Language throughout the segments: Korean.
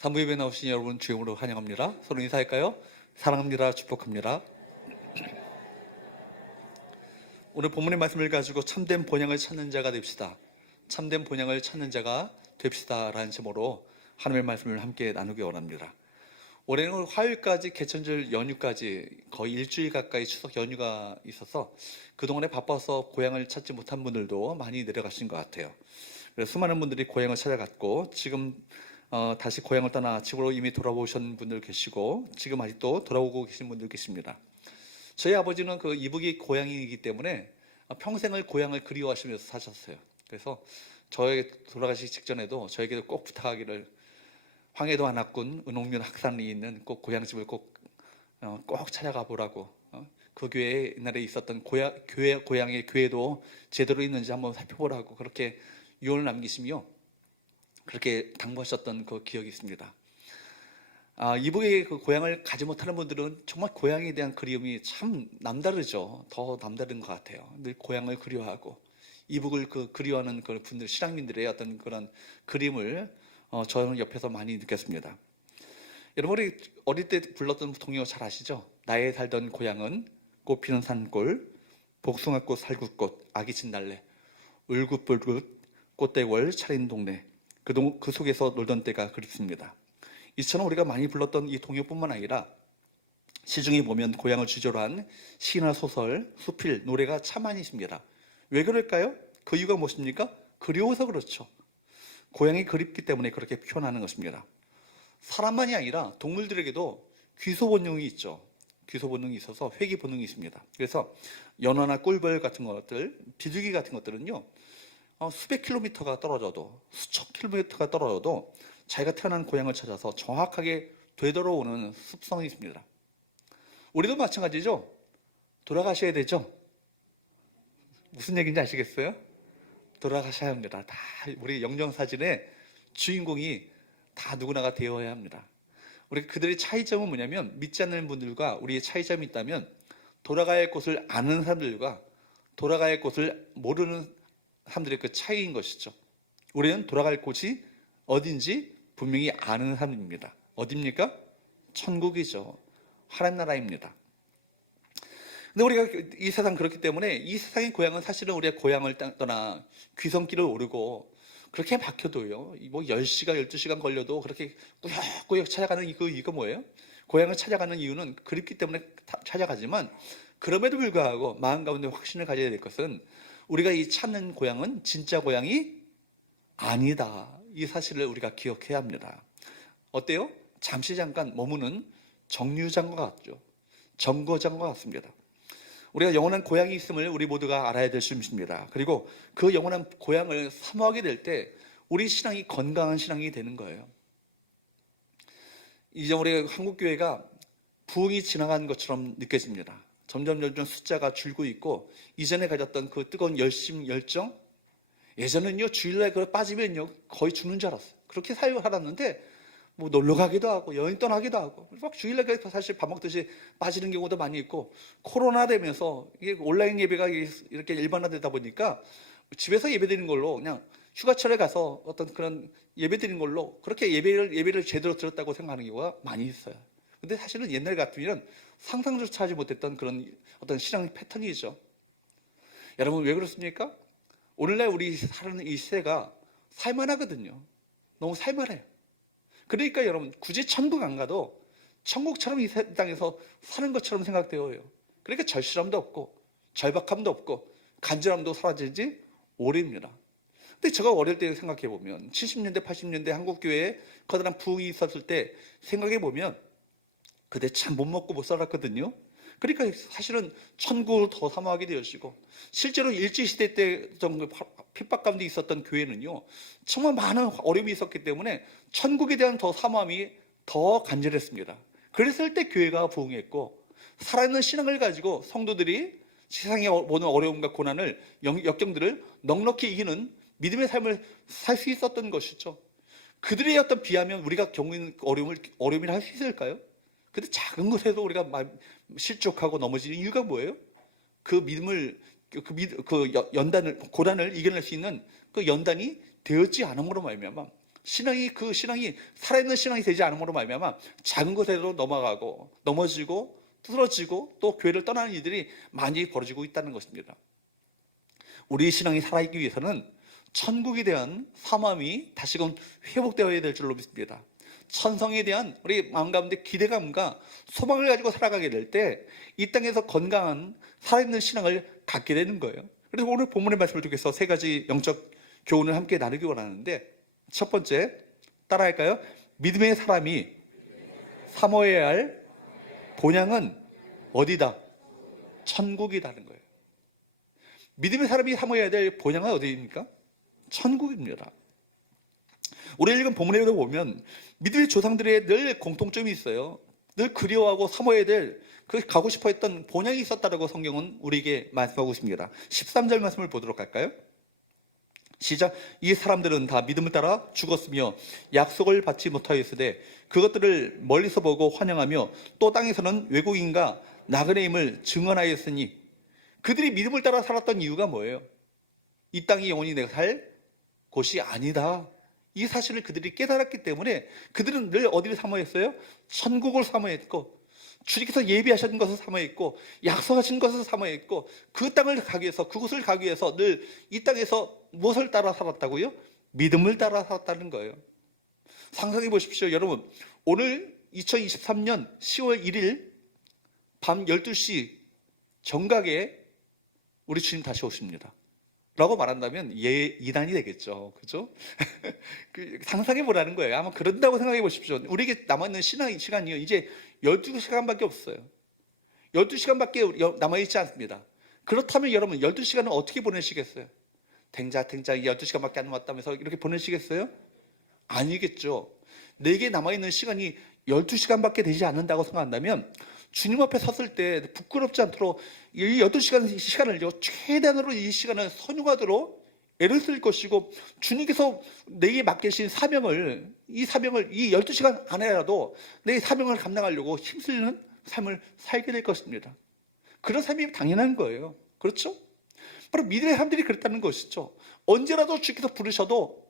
산부예배 나오신 여러분 주임으로 환영합니다. 서로 인사할까요? 사랑합니다. 축복합니다. 오늘 본문의 말씀을 가지고 참된 본향을 찾는 자가 됩시다. 참된 본향을 찾는 자가 됩시다 라는 제목으로 하나님의 말씀을 함께 나누기 원합니다. 올해는 화요일까지 개천절 연휴까지 거의 일주일 가까이 추석 연휴가 있어서 그동안에 바빠서 고향을 찾지 못한 분들도 많이 내려가신 것 같아요. 그래서 수많은 분들이 고향을 찾아갔고 지금 다시 고향을 떠나 집으로 이미 돌아오신 분들 계시고 지금 아직도 돌아오고 계신 분들 계십니다. 저희 아버지는 그 이북이 고향이기 때문에 평생을 고향을 그리워하시면서 사셨어요. 그래서 저에게 돌아가시기 직전에도 저에게도 꼭 부탁하기를 황해도 안압군 은옥면 학산리 있는 꼭 고향집을 꼭 찾아가 보라고, 그 교회에 옛날에 있었던 고향의 교회도 제대로 있는지 한번 살펴보라고 그렇게 유언을 남기시며 그렇게 당부하셨던 그 기억이 있습니다. 이북의 그 고향을 가지 못하는 분들은 정말 고향에 대한 그리움이 참 남다르죠. 더 남다른 것 같아요. 늘 고향을 그리워하고 이북을 그리워하는 그 분들, 신앙민들의 어떤 그런 그림을 저는 옆에서 많이 느꼈습니다. 여러분이 어릴 때 불렀던 동요 잘 아시죠? 나의 살던 고향은 꽃피는 산골, 복숭아꽃 살구꽃 아기 진달래, 울긋불긋 꽃대월 차린 동네, 그 속에서 놀던 때가 그립습니다. 이처럼 우리가 많이 불렀던 이 동요뿐만 아니라 시중에 보면 고향을 주제로 한 시나 소설, 수필, 노래가 참 많이 있습니다. 왜 그럴까요? 그 이유가 무엇입니까? 그리워서 그렇죠. 고향이 그립기 때문에 그렇게 표현하는 것입니다. 사람만이 아니라 동물들에게도 귀소 본능이 있죠. 귀소 본능이 있어서 회귀 본능이 있습니다. 그래서 연어나 꿀벌 같은 것들, 비둘기 같은 것들은요, 수백 킬로미터가 떨어져도, 수천 킬로미터가 떨어져도 자기가 태어난 고향을 찾아서 정확하게 되돌아오는 습성이 있습니다. 우리도 마찬가지죠. 돌아가셔야 되죠. 무슨 얘기인지 아시겠어요? 돌아가셔야 합니다. 다 우리 영정사진의 주인공이 다 누구나가 되어야 합니다. 우리 그들의 차이점은 뭐냐면, 믿지 않는 분들과 우리의 차이점이 있다면 돌아가야 할 곳을 아는 사람들과 돌아가야 할 곳을 모르는 사람들의 그 차이인 것이죠. 우리는 돌아갈 곳이 어딘지 분명히 아는 사람입니다. 어디입니까? 천국이죠. 하나님 나라입니다. 근데 우리가 이 세상 그렇기 때문에 이 세상의 고향은 사실은 우리가 고향을 떠나 귀성길을 오르고 그렇게 막혀도요, 뭐 10시간, 12시간 걸려도 그렇게 꾸역꾸역 찾아가는 이거 뭐예요? 고향을 찾아가는 이유는 그립기 때문에 찾아가지만, 그럼에도 불구하고 마음 가운데 확신을 가져야 될 것은 우리가 이 찾는 고향은 진짜 고향이 아니다. 이 사실을 우리가 기억해야 합니다. 어때요? 잠시 잠깐 머무는 정류장과 같죠. 정거장과 같습니다. 우리가 영원한 고향이 있음을 우리 모두가 알아야 될 것입니다. 그리고 그 영원한 고향을 사모하게 될 때 우리 신앙이 건강한 신앙이 되는 거예요. 이제 우리 한국교회가 부흥이 지나간 것처럼 느껴집니다. 점점 숫자가 줄고 있고, 이전에 가졌던 그 뜨거운 열심, 열정, 예전은요 주일날 그거 빠지면요 거의 죽는 줄 알았어요. 그렇게 살았는데 뭐 놀러 가기도 하고 여행 떠나기도 하고 막 주일날 사실 밥 먹듯이 빠지는 경우도 많이 있고, 코로나 되면서 이게 온라인 예배가 이렇게 일반화되다 보니까 집에서 예배드리는 걸로, 그냥 휴가철에 가서 어떤 그런 예배드리는 걸로 그렇게 예배를 제대로 들었다고 생각하는 경우가 많이 있어요. 근데 사실은 옛날 같으면 상상조차 하지 못했던 그런 어떤 신앙 패턴이죠. 여러분 왜 그렇습니까? 오늘날 우리 사는 이 시대가 살만하거든요. 너무 살만해요. 그러니까 여러분 굳이 천국 안 가도 천국처럼 이 땅에서 사는 것처럼 생각되어요. 그러니까 절실함도 없고 절박함도 없고 간절함도 사라지지 오래입니다. 근데 제가 어릴 때 생각해 보면 70년대 80년대 한국교회에 커다란 부흥이 있었을 때 생각해 보면 그때 참 못 먹고 못 살았거든요. 그러니까 사실은 천국을 더 사모하게 되어지고, 실제로 일제시대 때 정도 핍박 가운데 있었던 교회는요 정말 많은 어려움이 있었기 때문에 천국에 대한 더 사모함이 더 간절했습니다. 그랬을 때 교회가 부흥했고, 살아있는 신앙을 가지고 성도들이 세상의 모든 어려움과 고난을, 역경들을 넉넉히 이기는 믿음의 삶을 살 수 있었던 것이죠. 그들의 어떤 비하면 우리가 겪는 어려움이라 할 수 있을까요? 근데 작은 것에도 우리가 실족하고 넘어지는 이유가 뭐예요? 그 믿음을, 고난을 이겨낼 수 있는 그 연단이 되었지 않음으로 말미암아 그 신앙이 살아있는 신앙이 되지 않음으로 말미암아 작은 것에도 넘어가고 넘어지고 쓰러지고 또 교회를 떠나는 일들이 많이 벌어지고 있다는 것입니다. 우리 신앙이 살아있기 위해서는 천국에 대한 사모함이 다시금 회복되어야 될 줄로 믿습니다. 천성에 대한 우리 마음 가운데 기대감과 소망을 가지고 살아가게 될 때 이 땅에서 건강한 살아있는 신앙을 갖게 되는 거예요. 그래서 오늘 본문의 말씀을 통해서 세 가지 영적 교훈을 함께 나누기 원하는데, 첫 번째, 따라할까요? 믿음의 사람이 사모해야 할 본향은 어디다? 천국이라는 거예요. 믿음의 사람이 사모해야 될 본향은 어디입니까? 천국입니다. 우리 읽은 본문에 보면 믿음의 조상들의 늘 공통점이 있어요. 늘 그리워하고 사모해야 될, 가고 싶어 했던 본향이 있었다라고 성경은 우리에게 말씀하고 있습니다. 13절 말씀을 보도록 할까요? 시작. 이 사람들은 다 믿음을 따라 죽었으며 약속을 받지 못하였으되 그것들을 멀리서 보고 환영하며 또 땅에서는 외국인과 나그네임을 증언하였으니, 그들이 믿음을 따라 살았던 이유가 뭐예요? 이 땅이 영원히 내가 살 곳이 아니다, 이 사실을 그들이 깨달았기 때문에 그들은 늘 어디를 사모했어요? 천국을 사모했고, 주님께서 예비하신 것을 사모했고, 약속하신 것을 사모했고, 그 땅을 가기 위해서, 그곳을 가기 위해서 늘 이 땅에서 무엇을 따라 살았다고요? 믿음을 따라 살았다는 거예요. 상상해 보십시오. 여러분, 오늘 2023년 10월 1일 밤 12시 정각에 우리 주님 다시 오십니다 라고 말한다면 이단이 되겠죠. 그죠? 상상해 보라는 거예요. 아마 그런다고 생각해 보십시오. 우리에게 남아있는 시간이요, 이제 12시간밖에 없어요. 12시간밖에 남아있지 않습니다. 그렇다면 여러분, 12시간을 어떻게 보내시겠어요? 탱자 12시간밖에 안 남았다면서 이렇게 보내시겠어요? 아니겠죠. 내게 남아있는 시간이 12시간밖에 되지 않는다고 생각한다면 주님 앞에 섰을 때 부끄럽지 않도록 이 12시간 시간을요, 최대한으로 이 시간을 선용하도록 애를 쓸 것이고, 주님께서 내게 맡기신 사명을, 이 12시간 안에라도 내 사명을 감당하려고 힘쓰는 삶을 살게 될 것입니다. 그런 삶이 당연한 거예요. 그렇죠? 바로 믿음의 사람들이 그랬다는 것이죠. 언제라도 주께서 부르셔도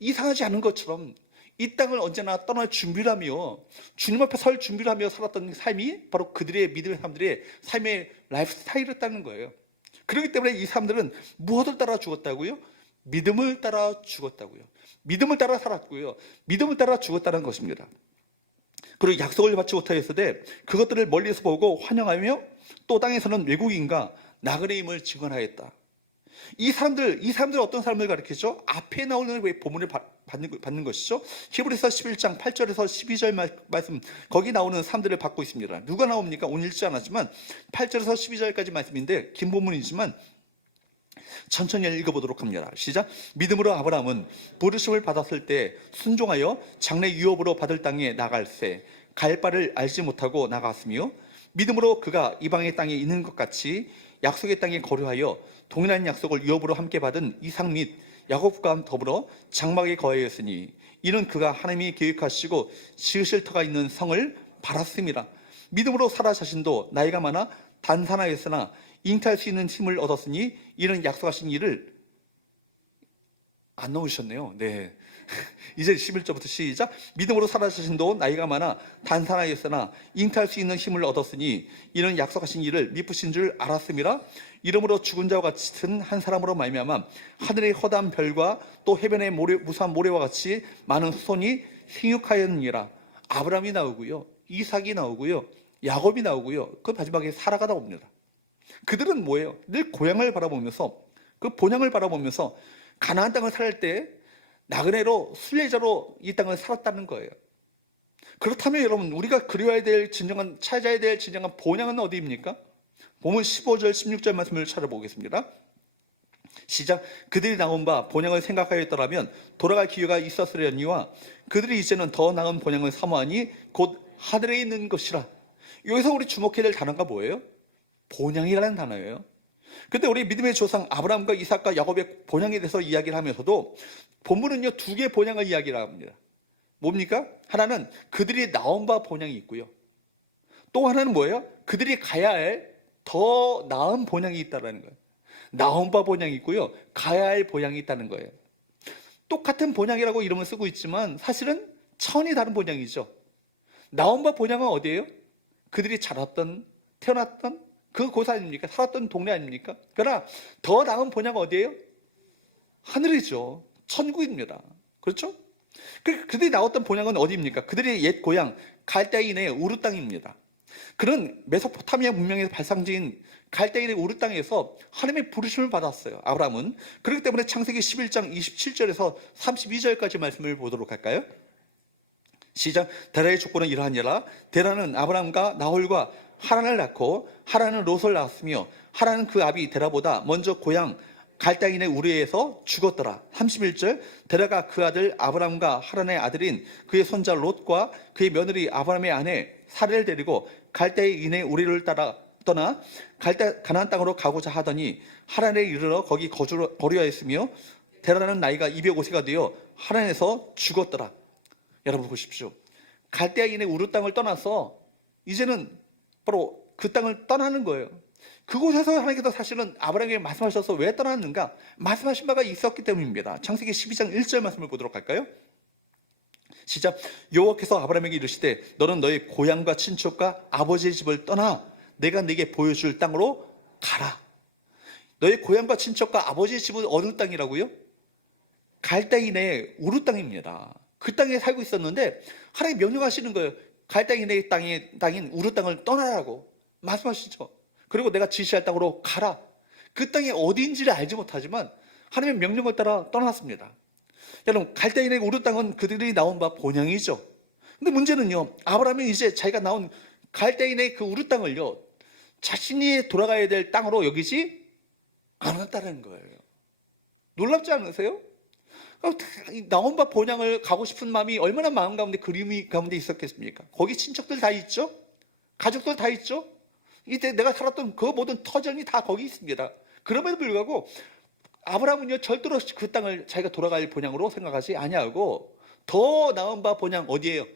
이상하지 않은 것처럼 이 땅을 언제나 떠날 준비를 하며 주님 앞에 설 준비를 하며 살았던 삶이 바로 그들의 믿음의 사람들의 삶의 라이프 스타일이었다는 거예요. 그렇기 때문에 이 사람들은 무엇을 따라 죽었다고요? 믿음을 따라 죽었다고요. 믿음을 따라 살았고요, 믿음을 따라 죽었다는 것입니다. 그리고 약속을 받지 못하였으되 그것들을 멀리서 보고 환영하며 또 땅에서는 외국인과 나그네임을 증언하였다. 이 사람들 어떤 삶을 가르치죠? 앞에 나오는 본문을 받는 것이죠. 히브리서 11장 8절에서 12절 말씀, 거기 나오는 사람들을 받고 있습니다. 누가 나옵니까? 오늘 읽지 않았지만 8절에서 12절까지 말씀인데 긴 본문이지만 천천히 읽어보도록 합니다. 시작. 믿음으로 아브라함은 부르심을 받았을 때 순종하여 장래 유업으로 받을 땅에 나갈새 갈 바를 알지 못하고 나갔으며, 믿음으로 그가 이방의 땅에 있는 것 같이 약속의 땅에 거류하여 동일한 약속을 유업으로 함께 받은 이삭 및 야곱과 더불어 장막에 거하였으니, 이는 그가 하나님이 계획하시고 지으실 터가 있는 성을 바랐습니다. 믿음으로 사라 자신도 나이가 많아 단산하였으나 잉태할 수 있는 힘을 얻었으니, 이는 약속하신 일을 안 넣으셨네요. 네. 이제 11절부터 시작. 믿음으로 사라 자신도 나이가 많아 단산하였으나 잉태할 수 있는 힘을 얻었으니, 이는 약속하신 일을 미쁘신 줄 알았음이라. 이러므로 죽은 자와 같은 한 사람으로 말미암아 하늘의 허다한 별과 또 해변의 무수한 모래와 같이 많은 후손이 생육하였느니라. 아브라함이 나오고요, 이삭이 나오고요, 야곱이 나오고요, 그 마지막에 사라가 나옵니다. 그들은 뭐예요? 늘 고향을 바라보면서, 그 본향을 바라보면서 가나안 땅을 살 때 나그네로 순례자로 이 땅을 살았다는 거예요. 그렇다면 여러분, 우리가 그리워야 될 진정한, 찾아야 될 진정한 본향은 어디입니까? 본문 15절 16절 말씀을 찾아보겠습니다. 시작. 그들이 나온 바 본향을 생각하였더라면 돌아갈 기회가 있었으려니와 그들이 이제는 더 나은 본향을 사모하니 곧 하늘에 있는 것이라. 여기서 우리 주목해야 될 단어가 뭐예요? 본향이라는 단어예요. 근데 우리 믿음의 조상 아브라함과 이삭과 야곱의 본향에 대해서 이야기를 하면서도 본문은요, 두 개의 본향을 이야기를 합니다. 뭡니까? 하나는 그들이 나온 바 본향이 있고요, 또 하나는 뭐예요? 그들이 가야 할 더 나은 본향이 있다는 거예요. 나온 바 본향이 있고요, 가야 할 본향이 있다는 거예요. 똑같은 본향이라고 이름을 쓰고 있지만 사실은 차원이 다른 본향이죠. 나온바 본향은 어디예요? 그들이 자랐던, 태어났던 그 곳 아닙니까? 살았던 동네 아닙니까? 그러나 더 나은 본향은 어디예요? 하늘이죠. 천국입니다. 그렇죠? 그들이 나왔던 본향은 어디입니까? 그들의 옛 고향 갈대인의 우르 땅입니다. 그런 메소포타미아 문명에서 발상지인 갈대인의 우르 땅에서 하나님의 부르심을 받았어요. 아브라함은. 그렇기 때문에 창세기 11장 27절에서 32절까지 말씀을 보도록 할까요? 시작. 데라의 족보는 이러하니라. 데라는 아브라함과 나홀과 하란을 낳고 하란은 롯을 낳았으며 하란은 그 아비 데라보다 먼저 고향 갈대인의 우르에서 죽었더라. 31절. 데라가 그 아들 아브람과 하란의 아들인 그의 손자 롯과 그의 며느리 아브람의 아내 사레를 데리고 갈대인의 우르를 떠나 가나안 땅으로 가고자 하더니 하란에 이르러 거기 거류하였으며 데라는 나이가 205세가 되어 하란에서 죽었더라. 여러분 보십시오. 갈대인의 우르 땅을 떠나서 이제는 바로 그 땅을 떠나는 거예요. 그곳에서 하나님께서 사실은 아브라함에게 말씀하셔서 왜 떠났는가? 말씀하신 바가 있었기 때문입니다. 창세기 12장 1절 말씀을 보도록 할까요? 시작. 여호와께서 아브라함에게 이르시되 너는 너의 고향과 친척과 아버지의 집을 떠나 내가 네게 보여줄 땅으로 가라. 너의 고향과 친척과 아버지의 집은 어느 땅이라고요? 갈대인의 우르 땅입니다. 그 땅에 살고 있었는데 하나님 명령하시는 거예요. 갈대인의 땅인 우르 땅을 떠나라고 말씀하시죠. 그리고 내가 지시할 땅으로 가라. 그 땅이 어디인지를 알지 못하지만 하나님의 명령을 따라 떠났습니다. 여러분, 갈대인의 우르 땅은 그들이 나온 바 본향이죠. 근데 문제는요, 아브라함이 이제 자기가 나온 갈대인의 그 우르 땅을요, 자신이 돌아가야 될 땅으로 여기지 않았다는 거예요. 놀랍지 않으세요? 나온 바 본향을 가고 싶은 마음이 얼마나 마음 가운데 그림이 가운데 있었겠습니까? 거기 친척들 다 있죠? 가족들 다 있죠? 이때 내가 살았던 그 모든 터전이 다 거기 있습니다. 그럼에도 불구하고 아브라함은요 절대로 그 땅을 자기가 돌아갈 본향으로 생각하지 아니하고 더 나은 바 본향 어디예요?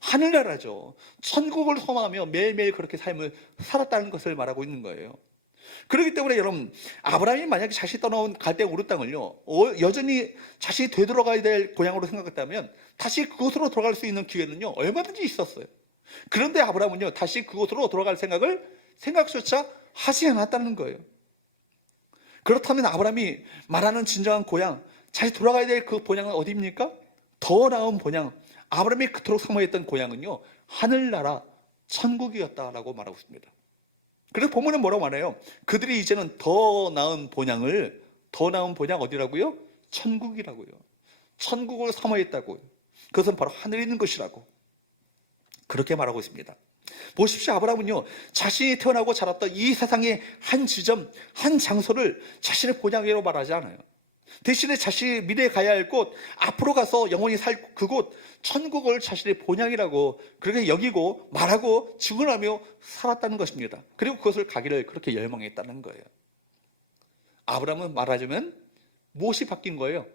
하늘나라죠. 천국을 소망하며 매일매일 그렇게 삶을 살았다는 것을 말하고 있는 거예요. 그렇기 때문에 여러분, 아브라함이 만약에 자신이 떠나온 갈대 우르 땅을요 여전히 자신이 되돌아가야 될 고향으로 생각했다면 다시 그곳으로 돌아갈 수 있는 기회는요 얼마든지 있었어요. 그런데 아브라함은요 다시 그곳으로 돌아갈 생각조차 하지 않았다는 거예요. 그렇다면 아브라함이 말하는 진정한 고향, 다시 돌아가야 될 그 본향은 어디입니까? 더 나은 본향, 아브라함이 그토록 사모했던 고향은요 하늘나라 천국이었다라고 말하고 있습니다. 그래서 본문은 뭐라고 말해요? 그들이 이제는 더 나은 본향 어디라고요? 천국이라고요. 천국을 사모했다고요. 그것은 바로 하늘에 있는 것이라고 그렇게 말하고 있습니다. 보십시오. 아브라함은요 자신이 태어나고 자랐던 이 세상의 한 지점, 한 장소를 자신의 본향이라고 말하지 않아요. 대신에 자신이 미래에 가야 할 곳, 앞으로 가서 영원히 살 그곳, 천국을 자신의 본향이라고 그렇게 여기고 말하고 증언하며 살았다는 것입니다. 그리고 그것을 가기를 그렇게 열망했다는 거예요. 아브라함은 말하자면 무엇이 바뀐 거예요?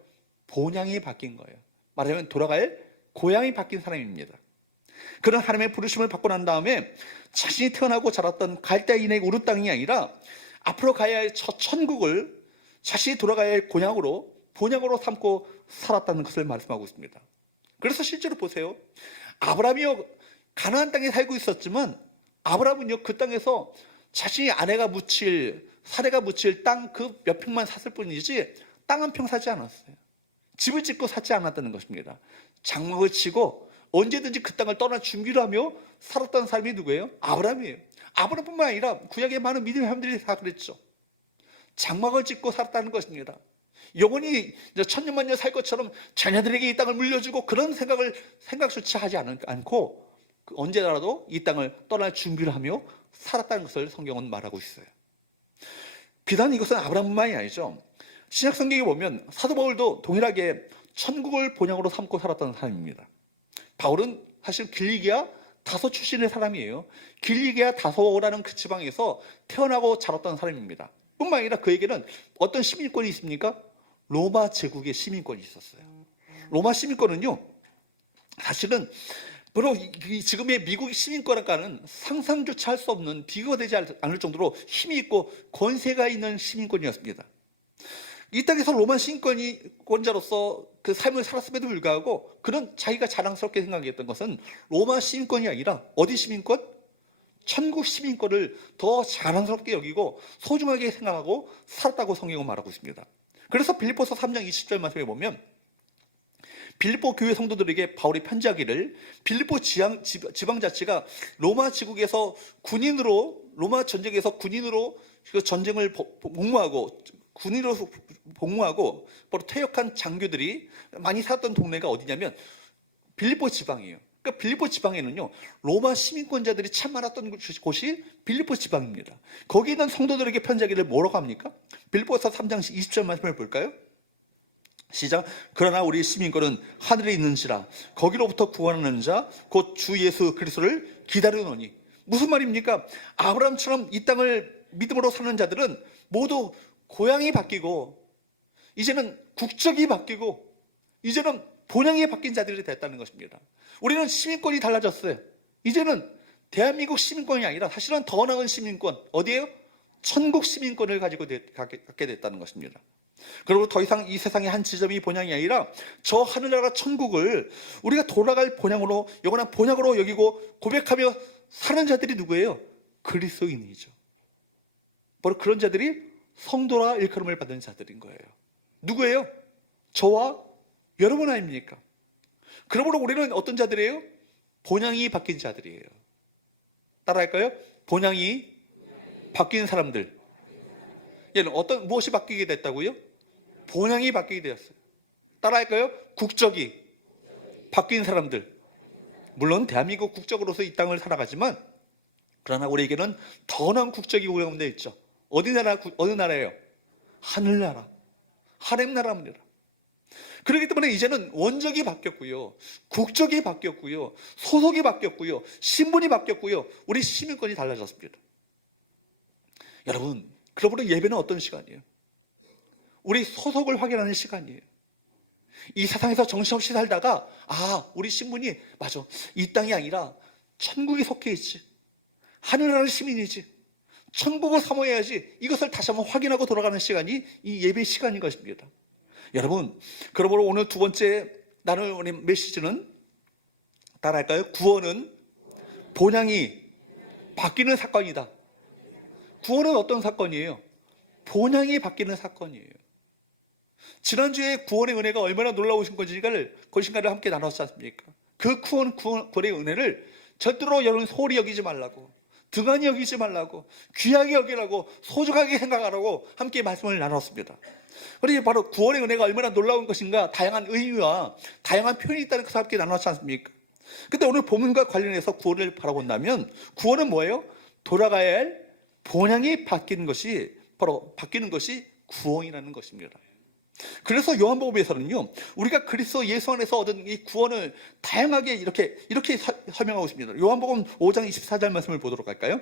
본향이 바뀐 거예요. 말하자면 돌아갈 고향이 바뀐 사람입니다. 그런 하나님의 부르심을 받고 난 다음에 자신이 태어나고 자랐던 갈대인의 우르 땅이 아니라 앞으로 가야 할 첫 천국을 자신이 돌아가야 할 본향으로 삼고 살았다는 것을 말씀하고 있습니다. 그래서 실제로 보세요. 아브라함이요 가나안 땅에 살고 있었지만 아브라함은요 그 땅에서 자신이 사례가 묻힐 땅 그 몇 평만 샀을 뿐이지 땅 한 평 사지 않았어요. 집을 짓고 사지 않았다는 것입니다. 장막을 치고 언제든지 그 땅을 떠날 준비를 하며 살았던 사람이 누구예요? 아브라함이에요. 아브라함뿐만 아니라 구약의 많은 믿음의 사람들이 다 그랬죠. 장막을 짓고 살았다는 것입니다. 영원히 천년만년 살 것처럼 자녀들에게 이 땅을 물려주고 그런 생각조차 하지 않고 언제라도 이 땅을 떠날 준비를 하며 살았다는 것을 성경은 말하고 있어요. 비단 이것은 아브라함뿐만이 아니죠. 신약 성경에 보면 사도 바울도 동일하게 천국을 본향으로 삼고 살았던 사람입니다. 바울은 사실 길리기아 다소 출신의 사람이에요. 길리기아 다소라는 그 지방에서 태어나고 자랐던 사람입니다. 뿐만 아니라 그에게는 어떤 시민권이 있습니까? 로마 제국의 시민권이 있었어요. 로마 시민권은요 사실은 바로 지금의 미국의 시민권과는 상상조차 할 수 없는 비교되지 않을 정도로 힘이 있고 권세가 있는 시민권이었습니다. 이 땅에서 로마 시민권자로서 그 삶을 살았음에도 불구하고 그는 자기가 자랑스럽게 생각했던 것은 로마 시민권이 아니라 어디 시민권? 천국 시민권을 더 자랑스럽게 여기고 소중하게 생각하고 살았다고 성경은 말하고 있습니다. 그래서 빌립보서 3장 20절 말씀에 보면 빌립보 교회 성도들에게 바울이 편지하기를 빌립보 지방자치가 로마 지국에서 로마 전쟁에서 군인으로 그 전쟁을 복무하고 바로 퇴역한 장교들이 많이 살았던 동네가 어디냐면 빌립보 지방이에요. 그러니까 빌립보 지방에는요 로마 시민권자들이 참 많았던 곳이 빌립보 지방입니다. 거기에 있는 성도들에게 편지하기를 뭐라고 합니까? 빌립보서 3장 20절 말씀을 볼까요? 시작. 그러나 우리 시민권은 하늘에 있는지라 거기로부터 구원하는 자 곧 주 예수 그리스도를 기다리노니. 무슨 말입니까? 아브라함처럼 이 땅을 믿음으로 사는 자들은 모두 고향이 바뀌고 이제는 국적이 바뀌고 이제는 본향이 바뀐 자들이 됐다는 것입니다. 우리는 시민권이 달라졌어요. 이제는 대한민국 시민권이 아니라 사실은 더 나은 시민권, 어디예요? 천국 시민권을 가지고 갖게 됐다는 것입니다. 그리고 더 이상 이 세상의 한 지점이 본향이 아니라 저 하늘나라 천국을 우리가 돌아갈 본향으로, 영원한 본향으로 여기고 고백하며 사는 자들이 누구예요? 그리스도인이죠. 바로 그런 자들이 성도라 일컬음을 받은 자들인 거예요. 누구예요? 저와 여러분 아닙니까? 그러므로 우리는 어떤 자들이에요? 본향이 바뀐 자들이에요. 따라할까요? 본향이 바뀐 사람들. 얘는 무엇이 바뀌게 됐다고요? 본향이 바뀌게 되었어요. 따라할까요? 국적이 바뀐 사람들. 물론 대한민국 국적으로서 이 땅을 살아가지만 그러나 우리에게는 더 나은 국적이 우리 가운데 있죠. 어느 나라예요? 하늘나라, 하렘나라입니다. 그렇기 때문에 이제는 원적이 바뀌었고요, 국적이 바뀌었고요, 소속이 바뀌었고요, 신분이 바뀌었고요, 우리 시민권이 달라졌습니다. 여러분, 그러므로 예배는 어떤 시간이에요? 우리 소속을 확인하는 시간이에요. 이 세상에서 정신없이 살다가 우리 신분이 맞아, 이 땅이 아니라 천국에 속해 있지, 하늘나라 시민이지, 천국을 사모해야지, 이것을 다시 한번 확인하고 돌아가는 시간이 이 예배 시간인 것입니다. 여러분, 그러므로 오늘 두 번째 나눌 메시지는 따라할까요? 구원은 본향이 바뀌는 사건이다. 구원은 어떤 사건이에요? 본향이 바뀌는 사건이에요. 지난주에 구원의 은혜가 얼마나 놀라우신 것인가를 함께 나눴지 않습니까? 그 구원의 은혜를 절대로 여러분 소홀히 여기지 말라고, 등한히 여기지 말라고, 귀하게 여기라고, 소중하게 생각하라고 함께 말씀을 나눴습니다. 그리고 바로 구원의 은혜가 얼마나 놀라운 것인가, 다양한 의미와 다양한 표현이 있다는 것을 함께 나눴지 않습니까? 근데 오늘 본문과 관련해서 구원을 바라본다면 구원은 뭐예요? 돌아가야 할 본향이 바뀌는 것이 구원이라는 것입니다. 그래서 요한복음에서는요, 우리가 그리스도 예수 안에서 얻은 이 구원을 다양하게 이렇게 설명하고 있습니다. 요한복음 5장 24절 말씀을 보도록 할까요?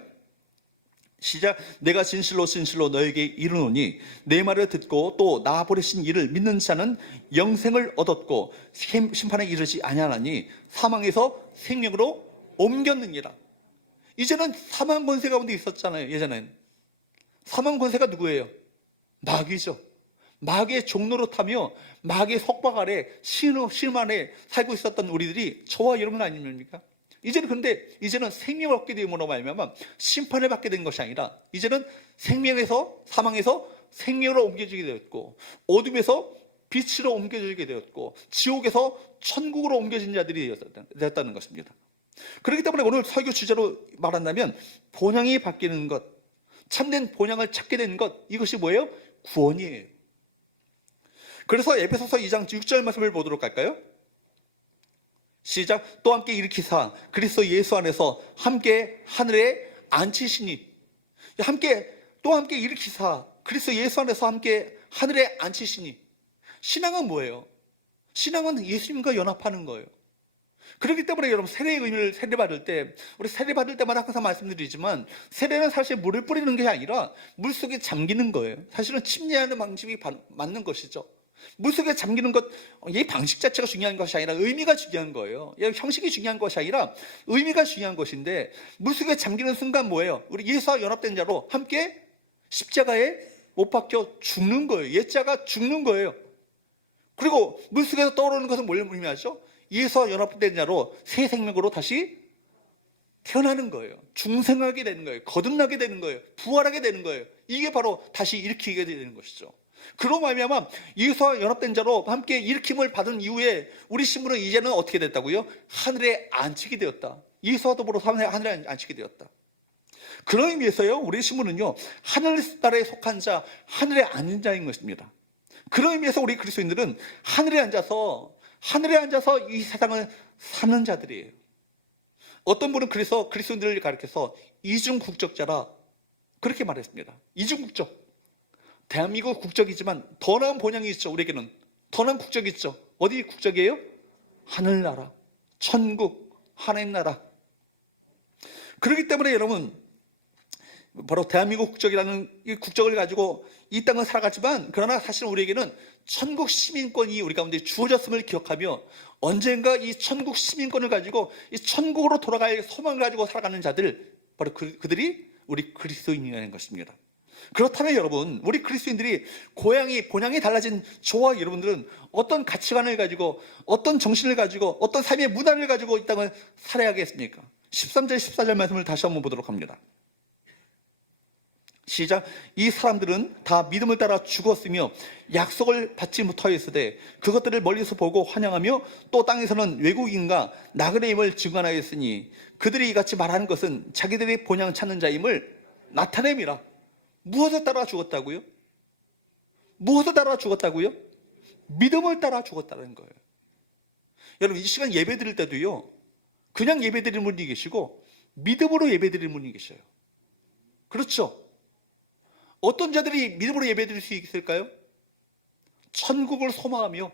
시작. 내가 진실로 진실로 너에게 이르노니 내 말을 듣고 또 나 보내신 이를 믿는 자는 영생을 얻었고 심판에 이르지 아니하나니 사망에서 생명으로 옮겼느니라. 이제는 사망 권세 가운데 있었잖아요. 예전에는 사망 권세가 누구예요? 마귀죠. 마귀의 종로로 타며 마귀의 속박 아래 심 안에 살고 있었던 우리들이 저와 여러분 아닙니까? 이제는 생명을 얻게 됨으로 말미암아 심판을 받게 된 것이 아니라 이제는 사망에서 생명으로 옮겨지게 되었고, 어둠에서 빛으로 옮겨지게 되었고, 지옥에서 천국으로 옮겨진 자들이 되었다는 것입니다. 그렇기 때문에 오늘 설교 주제로 말한다면 본향이 바뀌는 것, 참된 본향을 찾게 된 것, 이것이 뭐예요? 구원이에요. 그래서 에베소서 2장 6절 말씀을 보도록 할까요? 시작. 또 함께 일으키사 그리스도 예수 안에서 함께 하늘에 앉히시니. 또 함께 일으키사 그리스도 예수 안에서 함께 하늘에 앉히시니. 신앙은 뭐예요? 신앙은 예수님과 연합하는 거예요. 그렇기 때문에 여러분, 세례의 의미를 세례받을 때마다 항상 말씀드리지만, 세례는 사실 물을 뿌리는 게 아니라 물속에 잠기는 거예요. 사실은 침례하는 방식이 맞는 것이죠. 물속에 잠기는 것, 이 방식 자체가 중요한 것이 아니라 의미가 중요한 거예요. 형식이 중요한 것이 아니라 의미가 중요한 것인데, 물속에 잠기는 순간 뭐예요? 우리 예수와 연합된 자로 함께 십자가에 못 박혀 죽는 거예요. 옛자가 죽는 거예요. 그리고 물속에서 떠오르는 것은 뭘 의미하죠? 예수와 연합된 자로 새 생명으로 다시 태어나는 거예요. 중생하게 되는 거예요. 거듭나게 되는 거예요. 부활하게 되는 거예요. 이게 바로 다시 일으키게 되는 것이죠. 그로 말미암아 예수와 연합된 자로 함께 일으킴을 받은 이후에 우리 신분은 이제는 어떻게 됐다고요? 하늘에 안치게 되었다. 예수와 더불어 하늘에 안치게 되었다. 그런 의미에서요, 우리 신분은요, 하늘나라에 속한 자, 하늘에 앉은 자인 것입니다. 그런 의미에서 우리 그리스도인들은 하늘에 앉아서 이 세상을 사는 자들이에요. 어떤 분은 그래서 그리스도인들을 가리켜서 이중국적자라 그렇게 말했습니다. 이중국적. 대한민국 국적이지만 더 나은 본향이 있죠. 우리에게는 더 나은 국적이 있죠. 어디 국적이에요? 하늘나라, 천국, 하나님 나라. 그렇기 때문에 여러분, 바로 대한민국 국적이라는 이 국적을 가지고 이 땅을 살아갔지만, 그러나 사실 우리에게는 천국 시민권이 우리 가운데 주어졌음을 기억하며 언젠가 이 천국 시민권을 가지고 이 천국으로 돌아갈 소망을 가지고 살아가는 자들, 바로 그들이 우리 그리스도인이라는 것입니다. 그렇다면 여러분, 우리 그리스도인들이 본향이 달라진 저와 여러분들은 어떤 가치관을 가지고, 어떤 정신을 가지고, 어떤 삶의 문화를 가지고 이 땅을 살아야겠습니까? 13절 14절 말씀을 다시 한번 보도록 합니다. 시작. 이 사람들은 다 믿음을 따라 죽었으며 약속을 받지 못하였으되 그것들을 멀리서 보고 환영하며 또 땅에서는 외국인과 나그네임을 증언하였으니 그들이 이같이 말하는 것은 자기들이 본향 찾는 자임을 나타냄이라. 무엇을 따라 죽었다고요? 무엇을 따라 죽었다고요? 믿음을 따라 죽었다는 거예요. 여러분, 이 시간 예배 드릴 때도요, 그냥 예배 드리는 분이 계시고 믿음으로 예배 드리는 분이 계셔요. 그렇죠? 어떤 자들이 믿음으로 예배 드릴 수 있을까요? 천국을 소망하며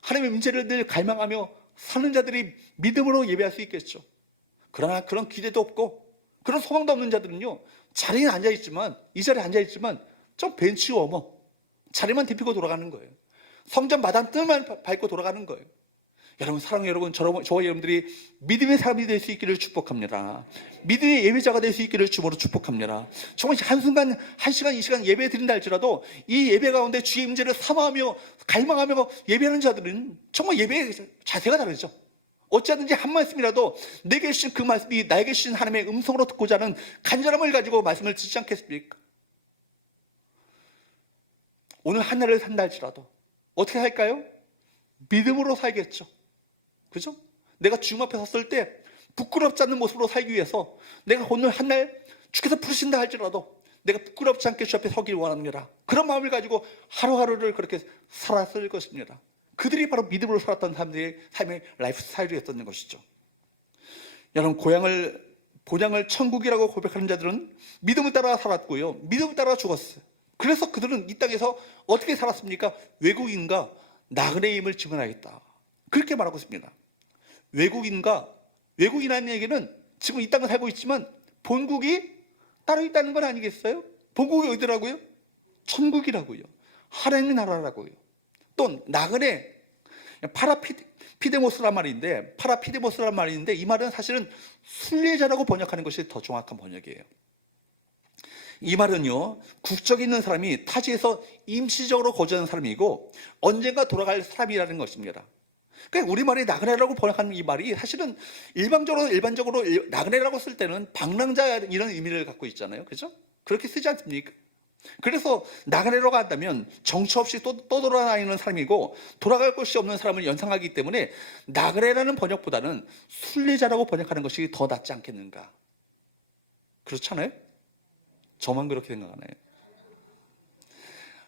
하나님의 임재를 늘 갈망하며 사는 자들이 믿음으로 예배할 수 있겠죠. 그러나 그런 기대도 없고 그런 소망도 없는 자들은요, 자리에 앉아있지만, 이 자리에 앉아있지만 좀 벤치 워머, 자리만 데피고 돌아가는 거예요. 성전 마당 뜰만 밟고 돌아가는 거예요. 여러분, 사랑하는 여러분, 저와 여러분들이 믿음의 사람이 될 수 있기를 축복합니다. 믿음의 예배자가 될 수 있기를 주으로 축복합니다. 정말 한순간, 한 시간, 이 시간 예배 드린다 할지라도 이 예배 가운데 주의 임재를 사모하며 갈망하며 예배하는 자들은 정말 예배의 자세가 다르죠. 어찌하든지 한 말씀이라도 내게 주신 그 말씀이 나에게 주신 하나님의 음성으로 듣고자 하는 간절함을 가지고 말씀을 듣지 않겠습니까? 오늘 하늘을 산다 할지라도 어떻게 살까요? 믿음으로 살겠죠. 그죠? 내가 주님 앞에 섰을 때 부끄럽지 않는 모습으로 살기 위해서 내가 오늘 한 날 주께서 부르신다 할지라도 내가 부끄럽지 않게 주 앞에 서길 원합니다. 그런 마음을 가지고 하루하루를 그렇게 살았을 것입니다. 그들이 바로 믿음으로 살았던 사람들의 삶의 라이프 스타일이었던 것이죠. 여러분, 본향을 천국이라고 고백하는 자들은 믿음을 따라 살았고요, 믿음을 따라 죽었어요. 그래서 그들은 이 땅에서 어떻게 살았습니까? 외국인과 나그네임을 증언하였다. 그렇게 말하고 있습니다. 외국인이라는 얘기는 지금 이 땅을 살고 있지만 본국이 따로 있다는 건 아니겠어요? 본국이 어디라고요? 천국이라고요. 하나님의 나라라고요. 또 나그네, 파라피데모스란 말인데 이 말은 사실은 순례자라고 번역하는 것이 더 정확한 번역이에요. 이 말은요, 국적이 있는 사람이 타지에서 임시적으로 거주하는 사람이고 언젠가 돌아갈 사람이라는 것입니다. 그러니까 우리말이 나그네라고 번역하는 이 말이 사실은 일반적으로 나그네라고 쓸 때는 방랑자 이런 의미를 갖고 있잖아요. 그죠? 그렇게 쓰지 않습니까? 그래서 나그네라고 한다면 정처 없이 떠돌아다니는 사람이고 돌아갈 곳이 없는 사람을 연상하기 때문에 나그네라는 번역보다는 순례자라고 번역하는 것이 더 낫지 않겠는가? 그렇잖아요? 저만 그렇게 생각하나요?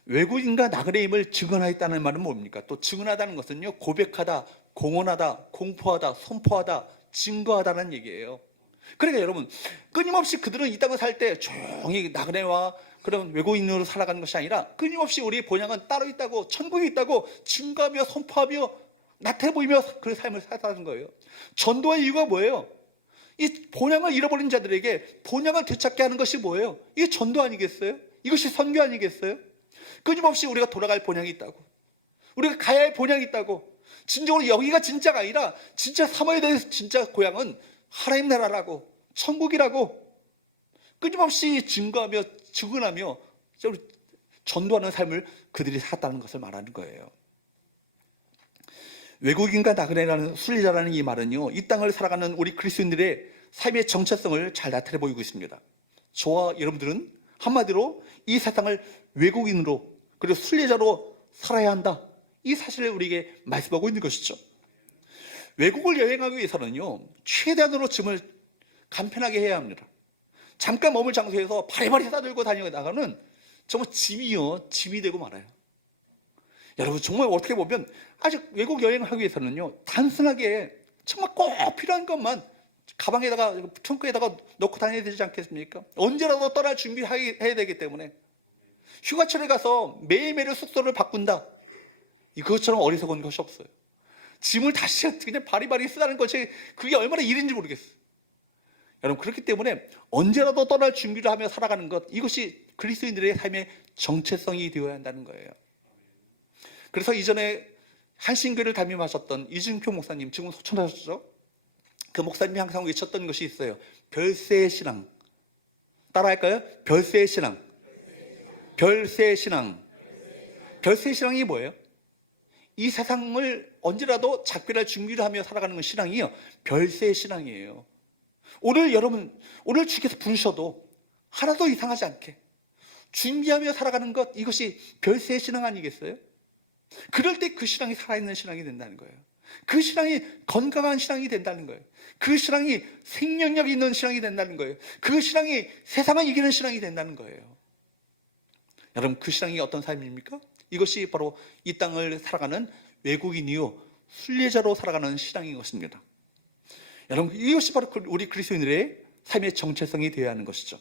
외국인과 나그네임을 증언하였다는 말은 뭡니까? 또 증언하다는 것은요, 고백하다, 공언하다, 공포하다, 선포하다, 증거하다는 얘기예요. 그러니까 여러분, 끊임없이 그들은 이 땅을 살 때 조용히 나그네와 그런 외국인으로 살아가는 것이 아니라 끊임없이 우리의 본향은 따로 있다고, 천국이 있다고 증거하며 선포하며 나타내 보이며 그 삶을 살아가는 거예요. 전도의 이유가 뭐예요? 이 본향을 잃어버린 자들에게 본향을 되찾게 하는 것이 뭐예요? 이게 전도 아니겠어요? 이것이 선교 아니겠어요? 끊임없이 우리가 돌아갈 본향이 있다고, 우리가 가야 할 본향이 있다고, 진정으로 여기가 진짜가 아니라 진짜 삼아야 될 진짜 고향은 하나님 나라라고, 천국이라고 끊임없이 증거하며 증언하며 전도하는 삶을 그들이 살았다는 것을 말하는 거예요. 외국인과 나그네라는 순례자라는 이 말은요, 이 땅을 살아가는 우리 그리스도인들의 삶의 정체성을 잘 나타내 보이고 있습니다. 저와 여러분들은 한마디로 이 세상을 외국인으로 그리고 순례자로 살아야 한다, 이 사실을 우리에게 말씀하고 있는 것이죠. 외국을 여행하기 위해서는요, 최대한으로 짐을 간편하게 해야 합니다. 잠깐 머물 장소에서 바리바리 싸들고 다니다가는 정말 짐이 되고 말아요. 여러분, 정말 어떻게 보면 아직 외국 여행을 하기 위해서는요, 단순하게 정말 꼭 필요한 것만 가방에다가, 트렁크에다가 넣고 다녀야 되지 않겠습니까? 언제라도 떠날 준비해야 되기 때문에. 휴가철에 가서 매일매일 숙소를 바꾼다, 이것처럼 어리석은 것이 없어요. 짐을 다시 그냥 바리바리 쓰다는 것이 그게 얼마나 일인지 모르겠어요. 여러분, 그렇기 때문에 언제라도 떠날 준비를 하며 살아가는 것, 이것이 그리스도인들의 삶의 정체성이 되어야 한다는 거예요. 그래서 이전에 한신교를 담임하셨던 이준표 목사님, 지금 소천하셨죠? 그 목사님이 항상 외쳤던 것이 있어요. 별세의 신앙. 따라할까요? 별세의 신앙. 별세의 신앙. 별세의 신앙이 뭐예요? 이 세상을 언제라도 작별할 준비를 하며 살아가는 건 신앙이요, 별세의 신앙이에요. 여러분, 오늘 주께서 부르셔도 하나도 이상하지 않게 준비하며 살아가는 것, 이것이 별세의 신앙 아니겠어요? 그럴 때 그 신앙이 살아있는 신앙이 된다는 거예요. 그 신앙이 건강한 신앙이 된다는 거예요. 그 신앙이 생명력 있는 신앙이 된다는 거예요. 그 신앙이 세상을 이기는 신앙이 된다는 거예요. 여러분, 그 신앙이 어떤 삶입니까? 이것이 바로 이 땅을 살아가는 외국인이요, 순례자로 살아가는 신앙인 것입니다. 여러분, 이것이 바로 우리 그리스도인들의 삶의 정체성이 되어야 하는 것이죠.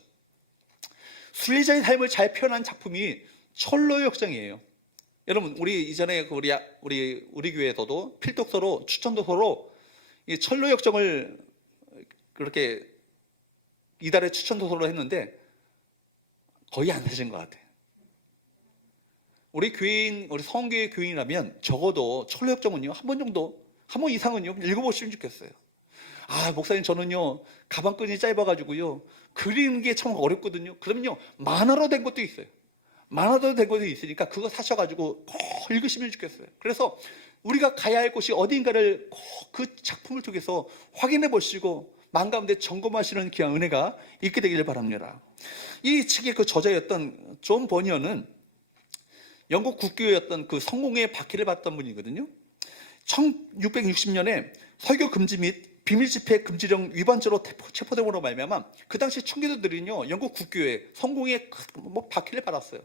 순례자의 삶을 잘 표현한 작품이 철로의 역정이에요. 여러분, 우리 이전에 우리 교회에서도 필독서로, 추천도서로 이 철로의 역정을 그렇게 이달의 추천도서로 했는데 거의 안 되신 것 같아요. 우리 성교회 교인이라면 적어도 철로의 역정은요, 한 번 이상은요 읽어보시면 좋겠어요. 목사님, 저는요 가방끈이 짧아가지고요 그리는 게 참 어렵거든요. 그러면요 만화로 된 것도 있어요. 만화로 된 것도 있으니까 그거 사셔가지고 꼭 읽으시면 좋겠어요. 그래서 우리가 가야 할 곳이 어딘가를 꼭 그 작품을 통해서 확인해 보시고 마음 가운데 점검하시는 귀한 은혜가 있게 되기를 바랍니다. 이 책의 그 저자였던 존 버니어는 영국 국교였던 그 성공의 박해를 받던 분이거든요. 1660년에 설교 금지 및 비밀 집회 금지령 위반죄로 체포됨으로 말미암아 그 당시 청교도들은요 영국 국교에 성공의 박해를 받았어요.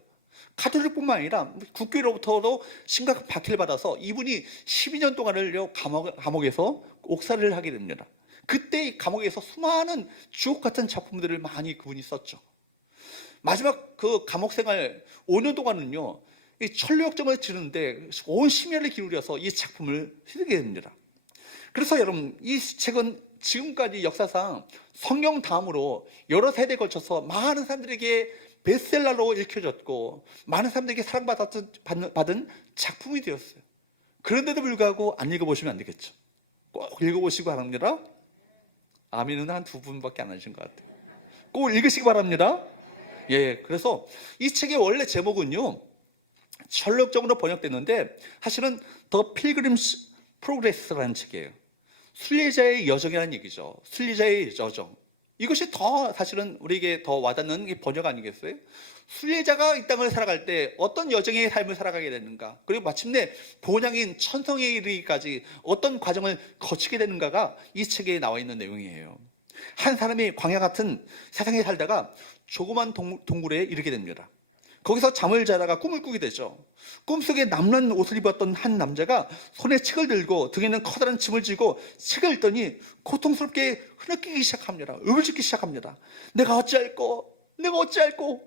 가톨릭뿐만 아니라 국교로부터도 심각한 박해를 받아서 이분이 12년 동안을요 감옥에서 옥살이를 하게 됩니다. 그때 이 감옥에서 수많은 주옥 같은 작품들을 많이 그분이 썼죠. 마지막 그 감옥 생활 5년 동안은요 이 철로역정을 치르는데 온 심혈을 기울여서 이 작품을 쓰게 됩니다. 그래서 여러분, 이 책은 지금까지 역사상 성경 다음으로 여러 세대에 걸쳐서 많은 사람들에게 베스트셀러로 읽혀졌고 많은 사람들에게 사랑받은 작품이 되었어요. 그런데도 불구하고 안 읽어보시면 안 되겠죠. 꼭 읽어보시기 바랍니다. 아멘은 한 2분밖에 안 하신 것 같아요. 꼭 읽으시기 바랍니다. 그래서 이 책의 원래 제목은요 철학적으로 번역됐는데 사실은 더 필그림스 프로그레스라는 책이에요. 순례자의 여정이라는 얘기죠. 순례자의 여정. 이것이 더 사실은 우리에게 더 와닿는 번역 아니겠어요? 순례자가 이 땅을 살아갈 때 어떤 여정의 삶을 살아가게 되는가, 그리고 마침내 본향인 천성에 이르기까지 어떤 과정을 거치게 되는가가 이 책에 나와 있는 내용이에요. 한 사람이 광야 같은 세상에 살다가 조그만 동굴에 이르게 됩니다. 거기서 잠을 자다가 꿈을 꾸게 되죠. 꿈속에 남는 옷을 입었던 한 남자가 손에 책을 들고 등에는 커다란 짐을 지고 책을 읽더니 고통스럽게 흐느끼기 시작합니다. 울기 시작합니다. 내가 어찌할꼬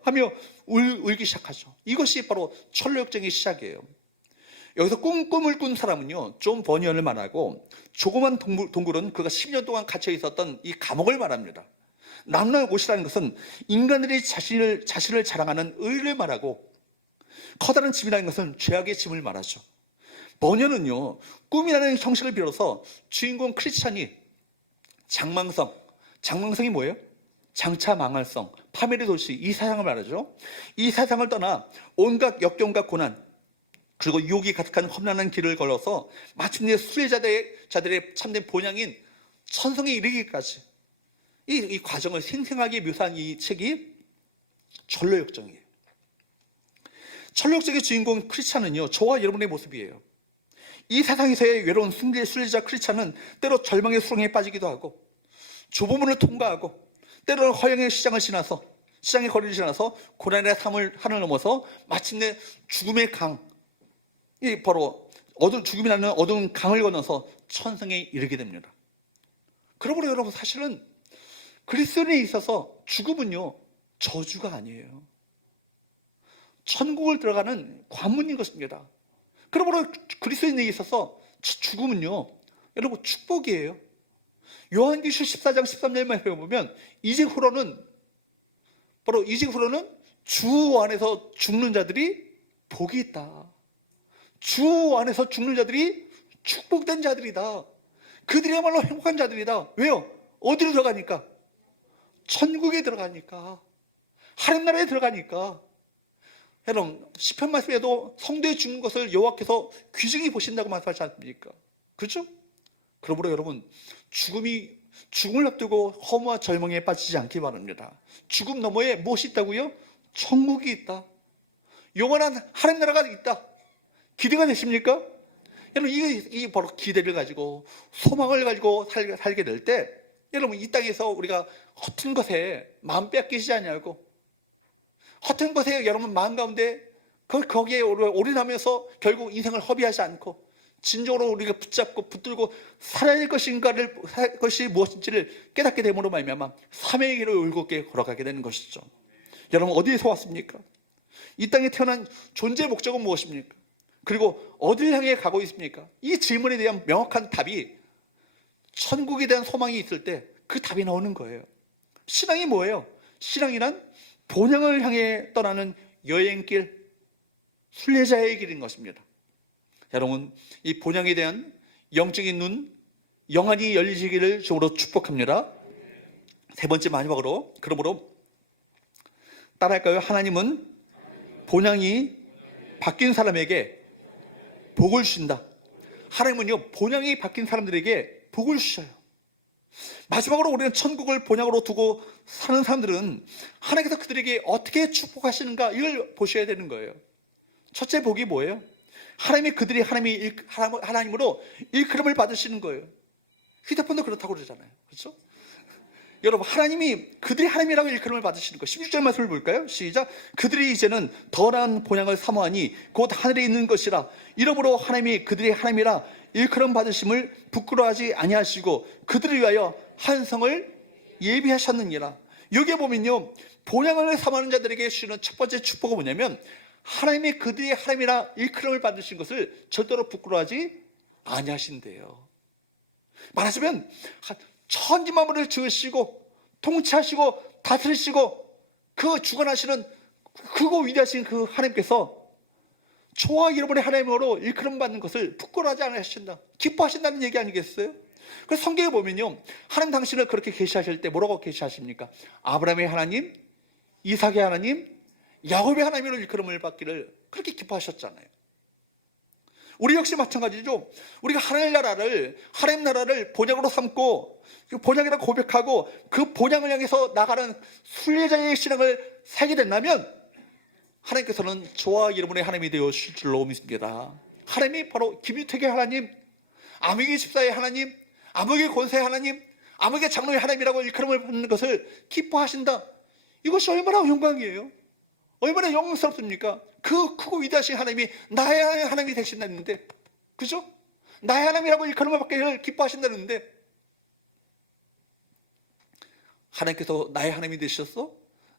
하며 울기 시작하죠. 이것이 바로 철로역정의 시작이에요. 여기서 꿈을 꾼 사람은요 존 버니언을 말하고, 조그만 동굴은 그가 10년 동안 갇혀 있었던 이 감옥을 말합니다. 남는 옷이라는 것은 인간들이 자신을 자랑하는 의를 말하고, 커다란 짐이라는 것은 죄악의 짐을 말하죠. 버녀는요 꿈이라는 형식을 빌어서 주인공 크리스찬이 장망성이 뭐예요? 장차 망할 성, 파멸의 도시, 이 세상을 말하죠. 이 세상을 떠나 온갖 역경과 고난, 그리고 유혹이 가득한 험난한 길을 걸어서 마침내 순례자들의 참된 본향인 천성에 이르기까지 이 과정을 생생하게 묘사한 이 책이 전로역정이에요. 전로역정의 주인공 크리스찬은요, 저와 여러분의 모습이에요. 이 세상에서의 외로운 순례자 크리스찬은 때로 절망의 수렁에 빠지기도 하고, 좁은 문을 통과하고, 때로는 허영의 시장의 거리를 지나서 고난의 하늘 넘어서 마침내 죽음의 강, 이 바로 죽음이라는 어두운 강을 건너서 천성에 이르게 됩니다. 그러므로 여러분, 사실은 그리스도인에 있어서 죽음은요, 저주가 아니에요. 천국을 들어가는 관문인 것입니다. 그러므로 그리스도인에 있어서 죽음은요, 여러분, 축복이에요. 요한계시록 14장 13절만 보면 이제 후로는 주 안에서 죽는 자들이 복이 있다. 주 안에서 죽는 자들이 축복된 자들이다. 그들이야말로 행복한 자들이다. 왜요? 어디로 들어가니까? 천국에 들어가니까. 하나님 나라에 들어가니까. 여러분, 시편 말씀에도 성도의 죽는 것을 여호와께서 귀중히 보신다고 말씀하지 않습니까? 그렇죠? 그러므로 여러분, 죽음을 앞두고 허무와 절망에 빠지지 않기 바랍니다. 죽음 너머에 무엇이 있다고요? 천국이 있다. 영원한 하나님 나라가 있다. 기대가 되십니까? 여러분, 이 바로 기대를 가지고 소망을 가지고 살게 될 때, 여러분, 이 땅에서 우리가 허튼 것에 마음 빼앗기지 않냐고, 허튼 것에 여러분 마음 가운데 거기에 올인하면서 결국 인생을 허비하지 않고 진정으로 우리가 붙잡고 붙들고 살아야 될 것이 무엇인지를 깨닫게 됨으로 말미암아 삶의 길을 올곧게 걸어가게 되는 것이죠. 여러분, 어디에서 왔습니까? 이 땅에 태어난 존재의 목적은 무엇입니까? 그리고 어디를 향해 가고 있습니까? 이 질문에 대한 명확한 답이, 천국에 대한 소망이 있을 때 그 답이 나오는 거예요. 신앙이 뭐예요? 신앙이란 본향을 향해 떠나는 여행길, 순례자의 길인 것입니다. 여러분, 이 본향에 대한 영적인 눈 영원히 열리시기를 주로 축복합니다. 세 번째, 마지막으로, 그러므로 따라할까요? 하나님은 본향이 바뀐 사람에게 복을 주신다. 하나님은요, 본향이 바뀐 사람들에게 복을 주셔요. 마지막으로 우리는 천국을 본향으로 두고 사는 사람들은 하나님께서 그들에게 어떻게 축복하시는가, 이걸 보셔야 되는 거예요. 첫째 복이 뭐예요? 그들이 하나님으로 일컬음을 받으시는 거예요. 휴대폰도 그렇다고 그러잖아요. 그렇죠? 여러분, 하나님이 그들이 하나님이라고 일컬음을 받으시는 거예요. 16절 말씀을 볼까요? 시작. 그들이 이제는 더 나은 본향을 사모하니 곧 하늘에 있는 것이라. 이러므로 하나님이 그들이 하나님이라 일컬음 받으심을 부끄러워하지 아니하시고 그들을 위하여 한 성을 예비하셨느니라. 여기에 보면요, 본향을 사모하는 자들에게 주시는 첫 번째 축복은 뭐냐면, 하나님이 그들이 하나님이라 일컬음을 받으신 것을 절대로 부끄러워하지 아니하신대요. 말하자면 천지 만물을 지으시고 통치하시고 다스리시고 그 주관하시는 크고 위대하신 그 하나님께서 저와 여러분의 하나님으로 일컬음 받는 것을 부끄러워하지 않으신다, 기뻐하신다는 얘기 아니겠어요? 그래서 성경에 보면요, 하나님 당신을 그렇게 계시하실 때 뭐라고 계시하십니까? 아브라함의 하나님, 이삭의 하나님, 야곱의 하나님으로 일컬음을 받기를 그렇게 기뻐하셨잖아요. 우리 역시 마찬가지죠. 우리가 하나님 나라를 본향으로 삼고 본향이라고 고백하고 그 본향을 향해서 나가는 순례자의 신앙을 살게 된다면 하나님께서는 저와 여러분의 하나님이 되어주실 줄로 믿습니다. 하나님이 바로 김유택의 하나님, 암흑의 집사의 하나님, 암흑의 권세의 하나님, 암흑의 장로의 하나님이라고 일컬음을 받는 것을 기뻐하신다. 이것이 얼마나 영광이에요. 얼마나 영광스럽습니까? 그 크고 위대하신 하나님이 나의 하나님이 되신다는데, 그죠? 나의 하나님이라고 일컬음을 받기를 기뻐하신다는데, 하나님께서 나의 하나님이 되셔서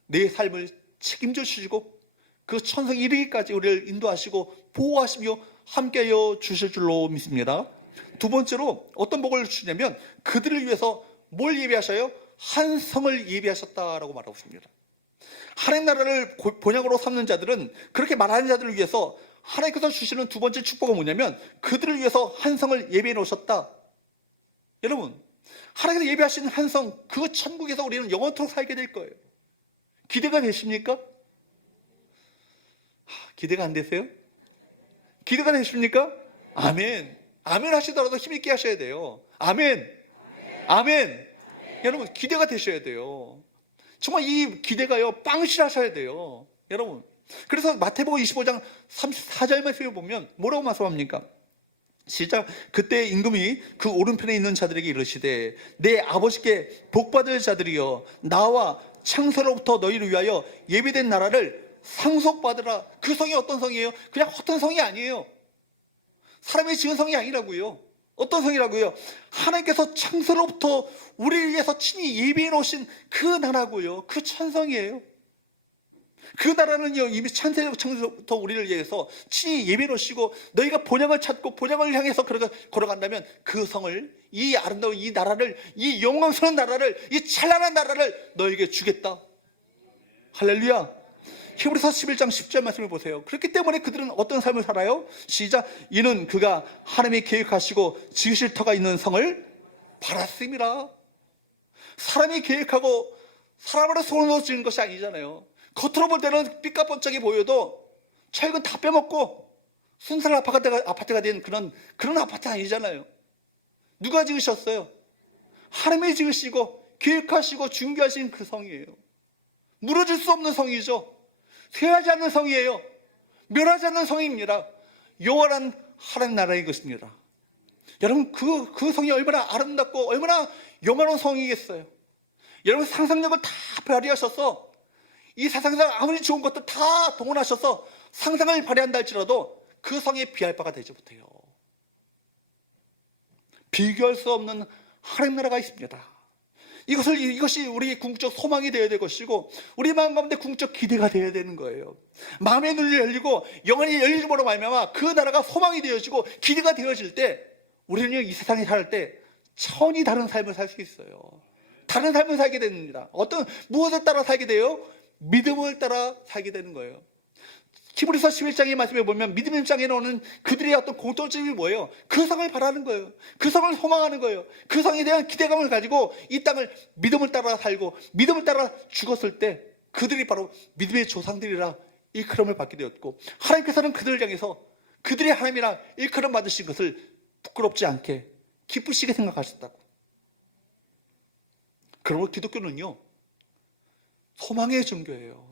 내 삶을 책임져 주시고 그 천성 이르기까지 우리를 인도하시고 보호하시며 함께하여 주실 줄로 믿습니다. 두 번째로 어떤 복을 주시냐면, 그들을 위해서 뭘 예비하셔요? 한 성을 예비하셨다라고 말하고 있습니다. 하나님 나라를 본향으로 삼는 자들은, 그렇게 말하는 자들을 위해서 하나님께서 주시는 두 번째 축복은 뭐냐면, 그들을 위해서 한 성을 예비해 놓으셨다. 여러분, 하나님께서 예비하신 한 성, 그 천국에서 우리는 영원토록 살게 될 거예요. 기대가 되십니까? 기대가 안 되세요? 기대가 되십니까? 아멘. 아멘 하시더라도 힘있게 하셔야 돼요. 아멘. 아멘. 여러분, 기대가 되셔야 돼요. 정말 이 기대가요, 빵실하셔야 돼요. 여러분. 그래서 마태복음 25장 34절 말씀을 보면 뭐라고 말씀합니까? 시작. 그때 임금이 그 오른편에 있는 자들에게 이르시되 내 아버지께 복받을 자들이여 나와 창세로부터 너희를 위하여 예비된 나라를 상속받으라. 그 성이 어떤 성이에요? 그냥 어떤 성이 아니에요. 사람이 지은 성이 아니라고요. 어떤 성이라고요? 하나님께서 창세로부터 우리를 위해서 친히 예비해 놓으신 그 나라고요. 그 천성이에요. 그 나라는요, 이미 창세로부터 우리를 위해서 친히 예비해 놓으시고 너희가 본향을 찾고 본향을 향해서 걸어간다면 그 성을, 이 아름다운 이 나라를, 이 영광스러운 나라를, 이 찬란한 나라를 너에게 주겠다. 할렐루야. 히브리서 11장 10절 말씀을 보세요. 그렇기 때문에 그들은 어떤 삶을 살아요? 시작. 이는 그가 하나님이 계획하시고 지으실 터가 있는 성을 바랐음이라. 사람이 계획하고 사람으로 손으로 지은 것이 아니잖아요. 겉으로 볼 때는 삐까뻔쩍이 보여도 철근 다 빼먹고 순살 아파트가 된 그런 아파트 아니잖아요. 누가 지으셨어요? 하나님이 지으시고 계획하시고 준비하신 그 성이에요. 무너질 수 없는 성이죠. 쇠하지 않는 성이에요. 멸하지 않는 성입니다. 영원한 하나님 나라의 것입니다. 여러분, 그 성이 얼마나 아름답고 얼마나 영원한 성이겠어요. 여러분, 상상력을 다 발휘하셔서 이 세상에서 아무리 좋은 것도 다 동원하셔서 상상을 발휘한다 할지라도 그 성에 비할 바가 되지 못해요. 비교할 수 없는 하나님 나라가 있습니다. 이것이 우리의 궁극적 소망이 되어야 될 것이고 우리 마음 가운데 궁극적 기대가 되어야 되는 거예요. 마음의 눈이 열리고 영혼이 열리므로 말미암아 그 나라가 소망이 되어지고 기대가 되어질 때 우리는 이 세상에 살 때 차원이 다른 삶을 살 수 있어요. 다른 삶을 살게 됩니다. 무엇을 따라 살게 돼요? 믿음을 따라 살게 되는 거예요. 히브리서 11장의 말씀에 보면 믿음의 장에 나오는 그들의 어떤 공통점이 뭐예요? 그 성을 바라는 거예요. 그 성을 소망하는 거예요. 그 성에 대한 기대감을 가지고 이 땅을 믿음을 따라 살고 믿음을 따라 죽었을 때 그들이 바로 믿음의 조상들이라 일컬음을 받게 되었고 하나님께서는 그들을 향해서 그들의 하나님이라 일컬음 받으신 것을 부끄럽지 않게 기쁘시게 생각하셨다고. 그러므로 기독교는요, 소망의 종교예요.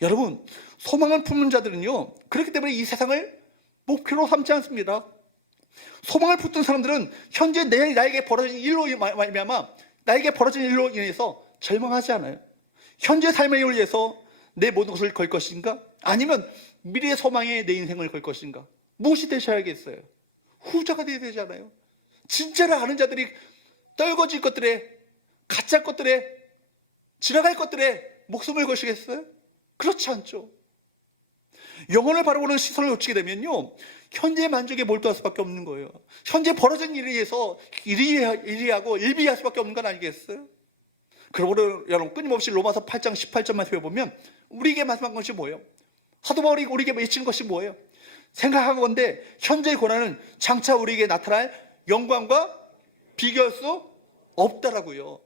여러분, 소망을 품는 자들은요, 그렇기 때문에 이 세상을 목표로 삼지 않습니다. 소망을 품던 사람들은 현재 나에게 벌어진 일로 말미암아 나에게 벌어진 일로 인해서 절망하지 않아요. 현재 삶을 위해서 내 모든 것을 걸 것인가? 아니면 미래의 소망에 내 인생을 걸 것인가? 무엇이 되셔야겠어요? 후자가 되어야 되잖아요. 진짜를 아는 자들이 떨거질 것들에, 가짜 것들에, 지나갈 것들에 목숨을 거시겠어요? 그렇지 않죠. 영혼을 바라보는 시선을 놓치게 되면요, 현재 만족에 몰두할 수밖에 없는 거예요. 현재 벌어진 일에 의해서 일희하고 일비할 수밖에 없는 건 아니겠어요? 그러므로 여러분, 끊임없이 로마서 8장 18절 말씀에 보면 우리에게 말씀한 것이 뭐예요? 사도 바울이 우리에게 외치는 것이 뭐예요? 생각하건대 현재의 고난은 장차 우리에게 나타날 영광과 비교할 수 없다라고요.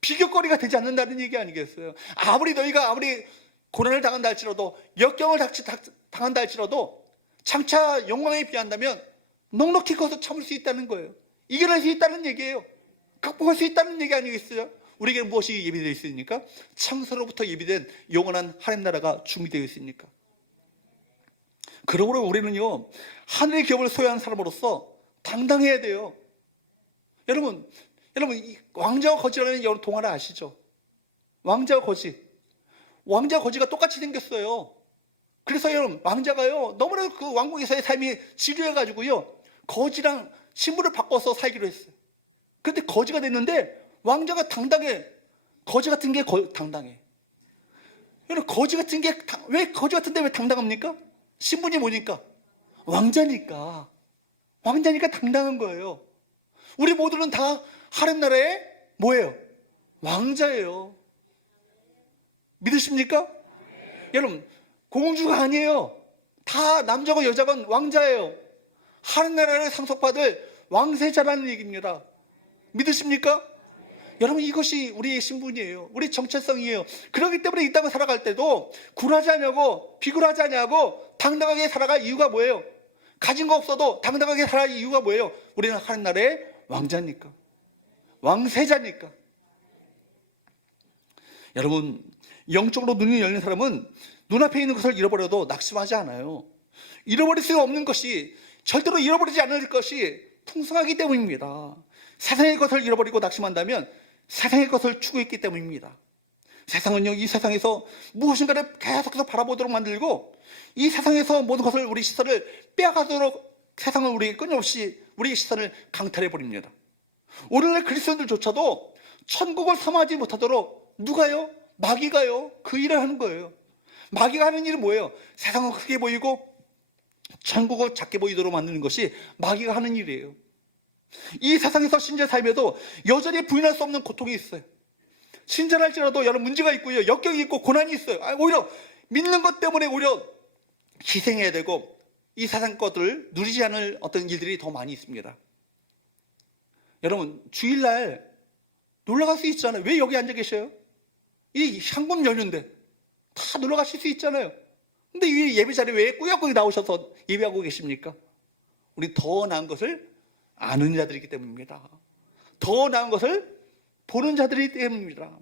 비교거리가 되지 않는다는 얘기 아니겠어요? 너희가 아무리 고난을 당한다 할지라도, 역경을 당한다 할지라도 장차 영광에 비한다면 넉넉히 커서 참을 수 있다는 거예요. 이겨낼 수 있다는 얘기예요. 극복할 수 있다는 얘기 아니겠어요? 우리에게 무엇이 예비되어 있습니까? 창세로부터 예비된 영원한 하나님 나라가 준비되어 있습니까? 그러므로 우리는요, 하늘의 기업을 소유한 사람으로서 당당해야 돼요. 여러분, 이 왕자와 거지라는 여러분 동화를 아시죠? 왕자와 거지가 똑같이 생겼어요. 그래서 여러분, 왕자가요, 너무나 그 왕국에서의 삶이 지루해가지고요, 거지랑 신분을 바꿔서 살기로 했어요. 그런데 거지가 됐는데 왕자가 당당해. 거지 같은 게 당당해. 여러분, 거지 같은데 왜 당당합니까? 신분이 뭐니까? 왕자니까 당당한 거예요. 우리 모두는 다 하나님 나라의 뭐예요? 왕자예요. 믿으십니까? 여러분, 공주가 아니에요. 다 남자고 여자건 왕자예요. 하나님 나라를 상속받을 왕세자라는 얘기입니다. 믿으십니까? 여러분, 이것이 우리의 신분이에요. 우리 정체성이에요. 그렇기 때문에 이 땅을 살아갈 때도 굴하지 않냐고, 비굴하지 않냐고 당당하게 살아갈 이유가 뭐예요? 가진 거 없어도 당당하게 살아갈 이유가 뭐예요? 우리는 하나님 나라의 왕자니까, 왕세자니까. 여러분, 영적으로 눈이 열린 사람은 눈앞에 있는 것을 잃어버려도 낙심하지 않아요. 잃어버릴 수 없는 것이, 절대로 잃어버리지 않을 것이 풍성하기 때문입니다. 세상의 것을 잃어버리고 낙심한다면 세상의 것을 추구했기 때문입니다. 세상은요, 이 세상에서 무엇인가를 계속해서 바라보도록 만들고, 이 세상에서 모든 것을, 우리 시선을 빼앗아가도록 세상은 우리 끊임없이 우리의 시선을 강탈해버립니다. 오늘날 그리스도인들조차도 천국을 삼하지 못하도록 누가요? 마귀가요, 그 일을 하는 거예요. 마귀가 하는 일은 뭐예요? 세상은 크게 보이고 천국을 작게 보이도록 만드는 것이 마귀가 하는 일이에요. 이 세상에서 신자 삶에도 여전히 부인할 수 없는 고통이 있어요. 신자랄지라도 여러 문제가 있고요, 역경이 있고 고난이 있어요. 오히려 믿는 것 때문에 오히려 희생해야 되고, 이 세상 것들을 누리지 않을 어떤 일들이 더 많이 있습니다. 여러분, 주일날 놀러갈 수 있잖아요. 왜 여기 앉아 계셔요? 이 향금 연휴인데 다 놀러가실 수 있잖아요. 근데 이 예배 자리에 왜 꾸역꾸역 나오셔서 예배하고 계십니까? 우리 더 나은 것을 아는 자들이기 때문입니다. 더 나은 것을 보는 자들이기 때문입니다.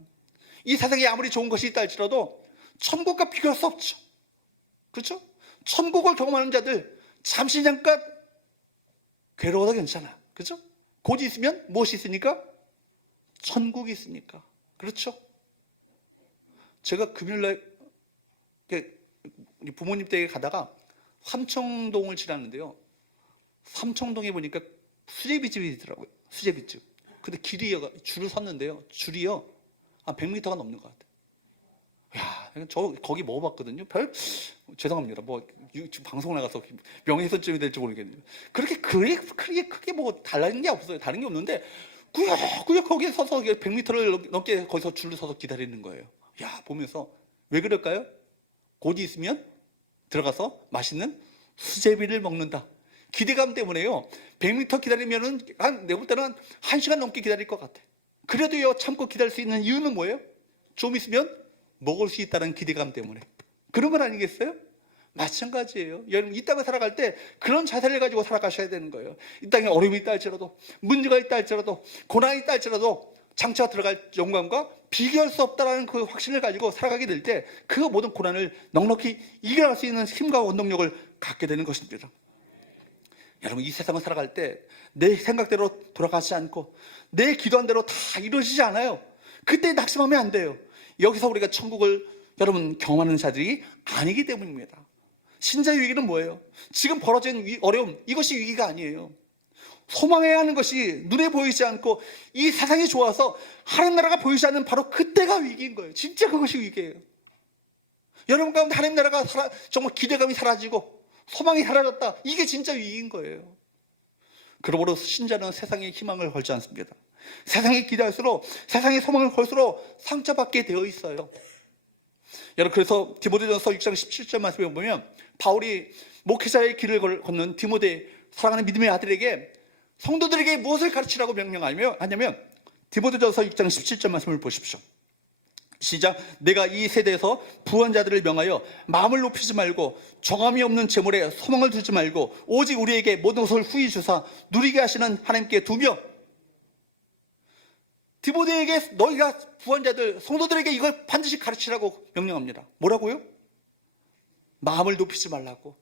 이 세상에 아무리 좋은 것이 있다 할지라도 천국과 비교할 수 없죠. 그렇죠? 천국을 경험하는 자들, 잠시 잠깐 괴로워도 괜찮아. 그렇죠? 곧 있으면 무엇이 있으니까? 천국이 있으니까. 그렇죠? 제가 금요일날 부모님 댁에 가다가 삼청동을 지났는데요, 삼청동에 보니까 수제비집이 있더라고요. 수제비집. 근데 줄을 섰는데요, 줄이요 한 100m가 넘는 것 같아요. 야, 저 거기 먹어봤거든요. 죄송합니다. 지금 방송 나가서 명예훼손증이 될지 모르겠네요. 그렇게 크게 뭐 달라진 게 없어요. 다른 게 없는데 꾸역꾸역 거기에 서서 100m를 넘게 거기서 줄을 서서 기다리는 거예요. 야, 보면서 왜 그럴까요? 곧 있으면 들어가서 맛있는 수제비를 먹는다. 기대감 때문에요, 100m 기다리면은 내가 볼 때는 1시간 넘게 기다릴 것 같아. 그래도요, 참고 기다릴 수 있는 이유는 뭐예요? 좀 있으면 먹을 수 있다는 기대감 때문에. 그런 건 아니겠어요? 마찬가지예요. 여러분, 이 땅을 살아갈 때 그런 자세를 가지고 살아가셔야 되는 거예요. 이 땅에 어려움이 있다 할지라도, 문제가 있다 할지라도, 고난이 있다 할지라도 장차가 들어갈 영광과 비교할 수 없다는 그 확신을 가지고 살아가게 될 때 그 모든 고난을 넉넉히 이겨낼 수 있는 힘과 원동력을 갖게 되는 것입니다. 여러분, 이 세상을 살아갈 때 내 생각대로 돌아가지 않고 내 기도한 대로 다 이루어지지 않아요. 그때 낙심하면 안 돼요. 여기서 우리가 천국을 여러분 경험하는 자들이 아니기 때문입니다. 신자의 위기는 뭐예요? 지금 벌어진 어려움, 이것이 위기가 아니에요. 소망해야 하는 것이 눈에 보이지 않고 이 세상이 좋아서 하나님 나라가 보이지 않는 바로 그때가 위기인 거예요. 진짜 그것이 위기예요. 여러분 가운데 하나님 나라가 정말 기대감이 사라지고 소망이 사라졌다, 이게 진짜 위기인 거예요. 그러므로 신자는 세상에 희망을 걸지 않습니다. 세상에 기대할수록, 세상에 소망을 걸수록 상처받게 되어 있어요. 여러분, 그래서 디모데전서 6장 17절 말씀에 보면 바울이 목회자의 길을 걷는 디모데, 사랑하는 믿음의 아들에게, 성도들에게 무엇을 가르치라고 명령하냐면 디모데전서 6장 17절 말씀을 보십시오. 시작. 내가 이 세대에서 부원자들을 명하여 마음을 높이지 말고 정함이 없는 재물에 소망을 두지 말고 오직 우리에게 모든 것을 후히 주사 누리게 하시는 하나님께 두며. 디모데에게 너희가 부원자들, 성도들에게 이걸 반드시 가르치라고 명령합니다. 뭐라고요? 마음을 높이지 말라고.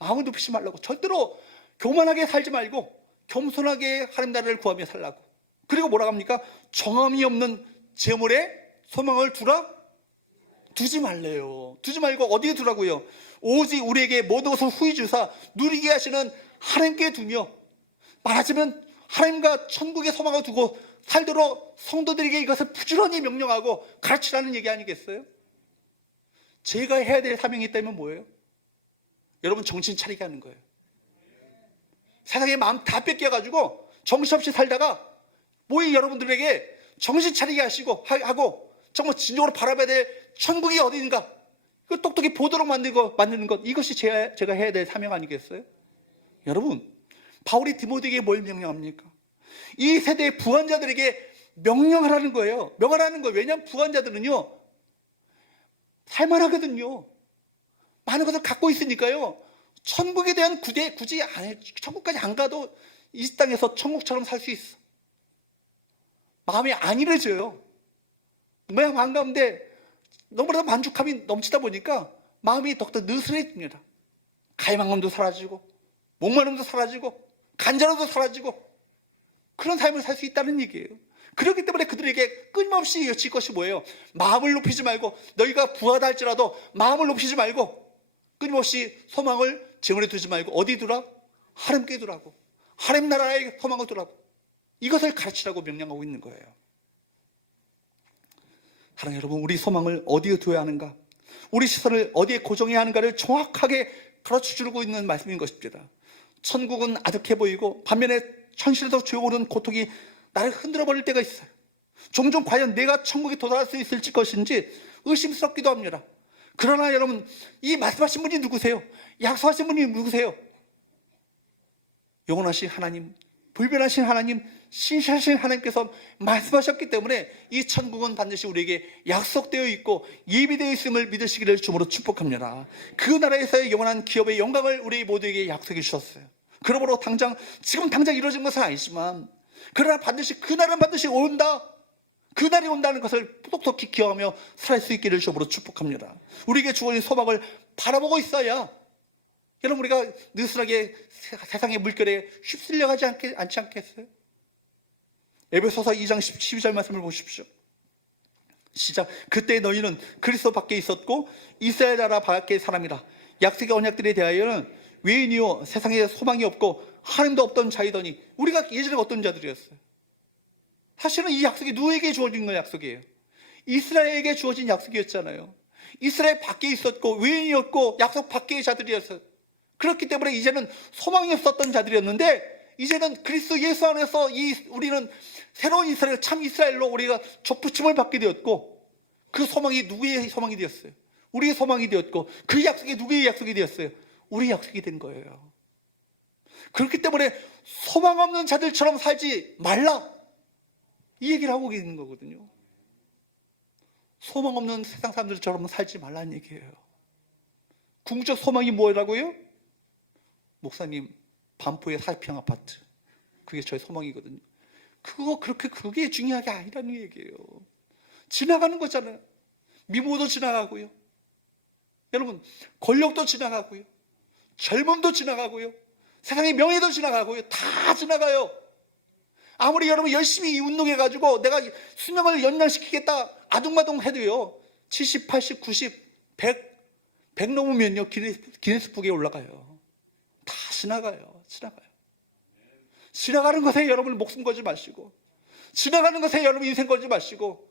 마음을 높이지 말라고. 절대로 교만하게 살지 말고 겸손하게 하나님 나라를 구하며 살라고. 그리고 뭐라고 합니까? 정함이 없는 재물에 소망을 두지 말래요. 두지 말고 어디에 두라고요? 오직 우리에게 모든 것을 후히 주사 누리게 하시는 하나님께 두며. 말하자면 하나님과 천국에 소망을 두고 살도록 성도들에게 이것을 부지런히 명령하고 가르치라는 얘기 아니겠어요? 제가 해야 될 사명이 있다면 뭐예요? 여러분, 정신 차리게 하는 거예요. 세상에 마음 다 뺏겨가지고 정신없이 살다가 모인 여러분들에게 정신 차리게 하고 정말 진정으로 바라봐야 될 천국이 어디인가, 그 똑똑히 보도록 만드는 것, 이것이 제가 해야 될 사명 아니겠어요? 여러분, 바울이 디모데에게 뭘 명령합니까? 이 세대의 부한자들에게 명령하라는 거예요. 명하라는 거예요. 왜냐하면 부한자들은요, 살만하거든요. 많은 것을 갖고 있으니까요. 천국에 대한 굳이 천국까지 안 가도 이 땅에서 천국처럼 살 수 있어. 마음이 안일해져요. 마음 가운데 너무나도 만족함이 넘치다 보니까 마음이 더욱더 느슨해집니다. 갈망감도 사라지고 목마름도 사라지고 간절함도 사라지고 그런 삶을 살 수 있다는 얘기예요. 그렇기 때문에 그들에게 끊임없이 여칠 것이 뭐예요? 마음을 높이지 말고, 너희가 부하다 할지라도 마음을 높이지 말고 끊임없이 소망을 재물에 두지 말고 어디 두라? 하나님께 두라고. 하나님 나라에 소망을 두라고. 이것을 가르치라고 명령하고 있는 거예요. 사랑하는 여러분, 우리 소망을 어디에 두어야 하는가? 우리 시선을 어디에 고정해야 하는가를 정확하게 가르쳐주고 있는 말씀인 것입니다. 천국은 아득해 보이고 반면에 현실에서 죄오른 고통이 나를 흔들어 버릴 때가 있어요. 종종 과연 내가 천국에 도달할 수 있을지 것인지 의심스럽기도 합니다. 그러나 여러분, 이 말씀하신 분이 누구세요? 약속하신 분이 누구세요? 영원하신 하나님, 불변하신 하나님, 신실하신 하나님께서 말씀하셨기 때문에 이 천국은 반드시 우리에게 약속되어 있고 예비되어 있음을 믿으시기를 주님으로 축복합니다. 그 나라에서의 영원한 기업의 영광을 우리 모두에게 약속해 주셨어요. 그러므로 지금 당장 이루어진 것은 아니지만, 그러나 그날은 반드시 온다. 그날이 온다는 것을 똑똑히 기억하며 살 수 있기를 주님으로 축복합니다. 우리에게 주어진 소망을 바라보고 있어야, 여러분, 우리가 느슨하게 세상의 물결에 휩쓸려 가지 않지 않겠어요? 에베소서 2장 12절 말씀을 보십시오. 시작. 그때 너희는 그리스도 밖에 있었고 이스라엘 나라 밖의 사람이라. 약속의 언약들에 대하여는 외인이요 세상에 소망이 없고 하나님도 없던 자이더니. 우리가 예전에 어떤 자들이었어요? 사실은 이 약속이 누구에게 주어진 약속이에요? 이스라엘에게 주어진 약속이었잖아요. 이스라엘 밖에 있었고 외인이었고 약속 밖의 자들이었어요. 그렇기 때문에 이제는 소망이 없었던 자들이었는데, 이제는 그리스도 예수 안에서 우리는 새로운 이스라엘, 참 이스라엘로 우리가 접붙임을 받게 되었고, 그 소망이 누구의 소망이 되었어요? 우리의 소망이 되었고, 그 약속이 누구의 약속이 되었어요? 우리의 약속이 된 거예요. 그렇기 때문에 소망 없는 자들처럼 살지 말라, 이 얘기를 하고 있는 거거든요. 소망 없는 세상 사람들처럼 살지 말라는 얘기예요. 궁극적 소망이 뭐라고요? 목사님, 반포의 40평 아파트, 그게 저의 소망이거든요. 그게 중요한 게 아니라는 얘기예요. 지나가는 거잖아요. 미모도 지나가고요, 여러분, 권력도 지나가고요, 젊음도 지나가고요, 세상의 명예도 지나가고요. 다 지나가요. 아무리 여러분 열심히 운동해가지고 내가 수명을 연장시키겠다 아둥바둥 해도요, 70, 80, 90, 100 넘으면요 기네스북에 올라가요. 다 지나가요. 지나가는 것에 여러분 목숨 걸지 마시고, 지나가는 것에 여러분 인생 걸지 마시고,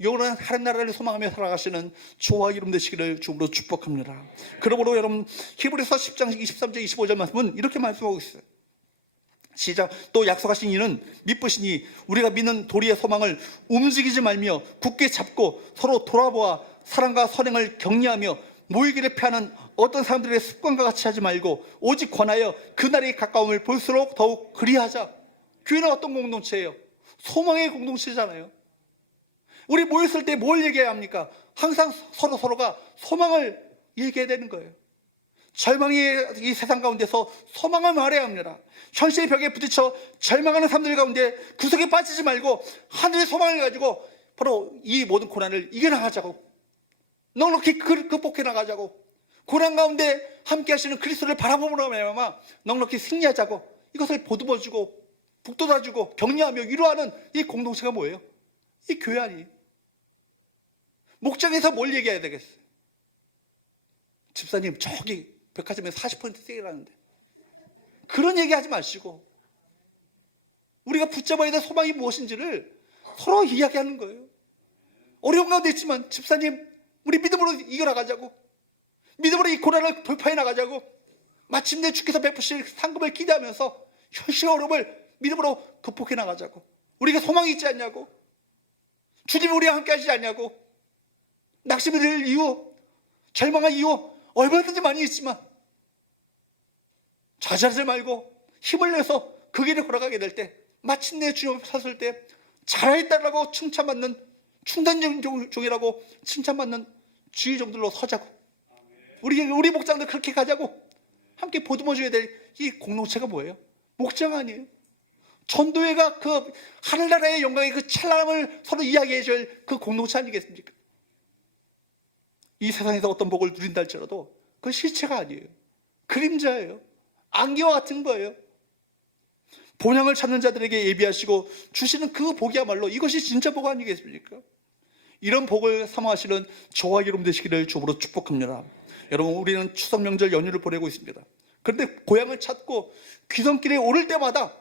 영원한 하나님 나라를 소망하며 살아가시는 주와 이름 되시기를 주님으로 축복합니다. 그러므로 여러분, 히브리서 10장 23절 25절 말씀은 이렇게 말씀하고 있어요. 시작. 또 약속하신 이는 미쁘시니 우리가 믿는 도리의 소망을 움직이지 말며 굳게 잡고 서로 돌아보아 사랑과 선행을 격려하며 모이기를 피하는 어떤 사람들의 습관과 같이 하지 말고 오직 권하여 그날의 가까움을 볼수록 더욱 그리하자. 교회는 어떤 공동체예요? 소망의 공동체잖아요. 우리 모였을 때 뭘 얘기해야 합니까? 항상 서로가 소망을 얘기해야 되는 거예요. 절망의 이 세상 가운데서 소망을 말해야 합니다. 현실의 벽에 부딪혀 절망하는 사람들 가운데 구석에 빠지지 말고 하늘의 소망을 가지고 바로 이 모든 고난을 이겨나가자고, 넉넉히 극복해 나가자고, 고난 가운데 함께 하시는 그리스도를 바라보므로 말미암아 넉넉히 승리하자고, 이것을 보듬어주고 북돋아주고 격려하며 위로하는 이 공동체가 뭐예요? 이 교회 아니에요? 목장에서 뭘 얘기해야 되겠어요? 집사님, 저기 백화점에 40% 세일하는데, 그런 얘기 하지 마시고 우리가 붙잡아야 될 소망이 무엇인지를 서로 이야기하는 거예요. 어려운 가운데 있지만 집사님, 우리 믿음으로 이겨나가자고, 믿음으로 이 고난을 돌파해 나가자고, 마침내 주께서 베푸실 상급을 기대하면서 현실의 어려움을 믿음으로 극복해 나가자고, 우리가 소망이 있지 않냐고, 주님이 우리와 함께 하시지 않냐고, 낙심이 될 이유, 절망한 이유 얼마든지 많이 있지만 좌절하지 말고 힘을 내서 그 길을 걸어가게 될 때 마침내 주님 앞에 섰을 때 잘했다라고 칭찬받는 충단 종이라고 칭찬받는 주의 종들로 서자고, 우리 목장들 그렇게 가자고 함께 보듬어줘야 될 이 공동체가 뭐예요? 목장 아니에요. 전도회가 그 하늘나라의 영광의 그 찬란함을 서로 이야기해 줄 그 공동체 아니겠습니까? 이 세상에서 어떤 복을 누린다 할지라도 그 실체가 아니에요. 그림자예요. 안개와 같은 거예요. 본향을 찾는 자들에게 예비하시고 주시는 그 복이야말로 이것이 진짜 복 아니겠습니까? 이런 복을 사모하시는 저와 여러분 되시기를 주으로 축복합니다. 여러분, 우리는 추석 명절 연휴를 보내고 있습니다. 그런데 고향을 찾고 귀성길에 오를 때마다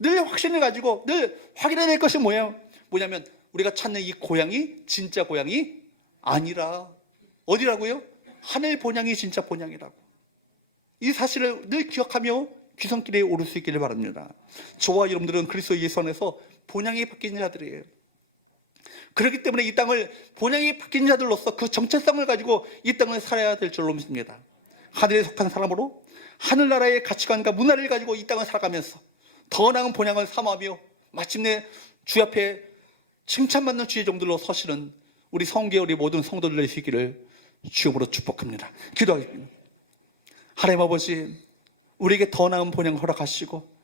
늘 확신을 가지고 늘 확인해야 될 것이 뭐냐면 우리가 찾는 이 고향이 진짜 고향이 아니라 어디라고요? 하늘 본향이 진짜 본향이라고. 이 사실을 늘 기억하며 귀성길에 오를 수 있기를 바랍니다. 저와 여러분들은 그리스도 예수 안에서 본향이 바뀐 자들이에요. 그렇기 때문에 이 땅을 본향이 바뀐 자들로서 그 정체성을 가지고 이 땅을 살아야 될 줄로 믿습니다. 하늘에 속한 사람으로 하늘나라의 가치관과 문화를 가지고 이 땅을 살아가면서 더 나은 본향을 사모하며 마침내 주 앞에 칭찬받는 주의 종들로 서시는 우리 성계 우리 모든 성도들 되시기를 주님으로 축복합니다. 기도하겠습니다. 하나님 아버지, 우리에게 더 나은 본향을 허락하시고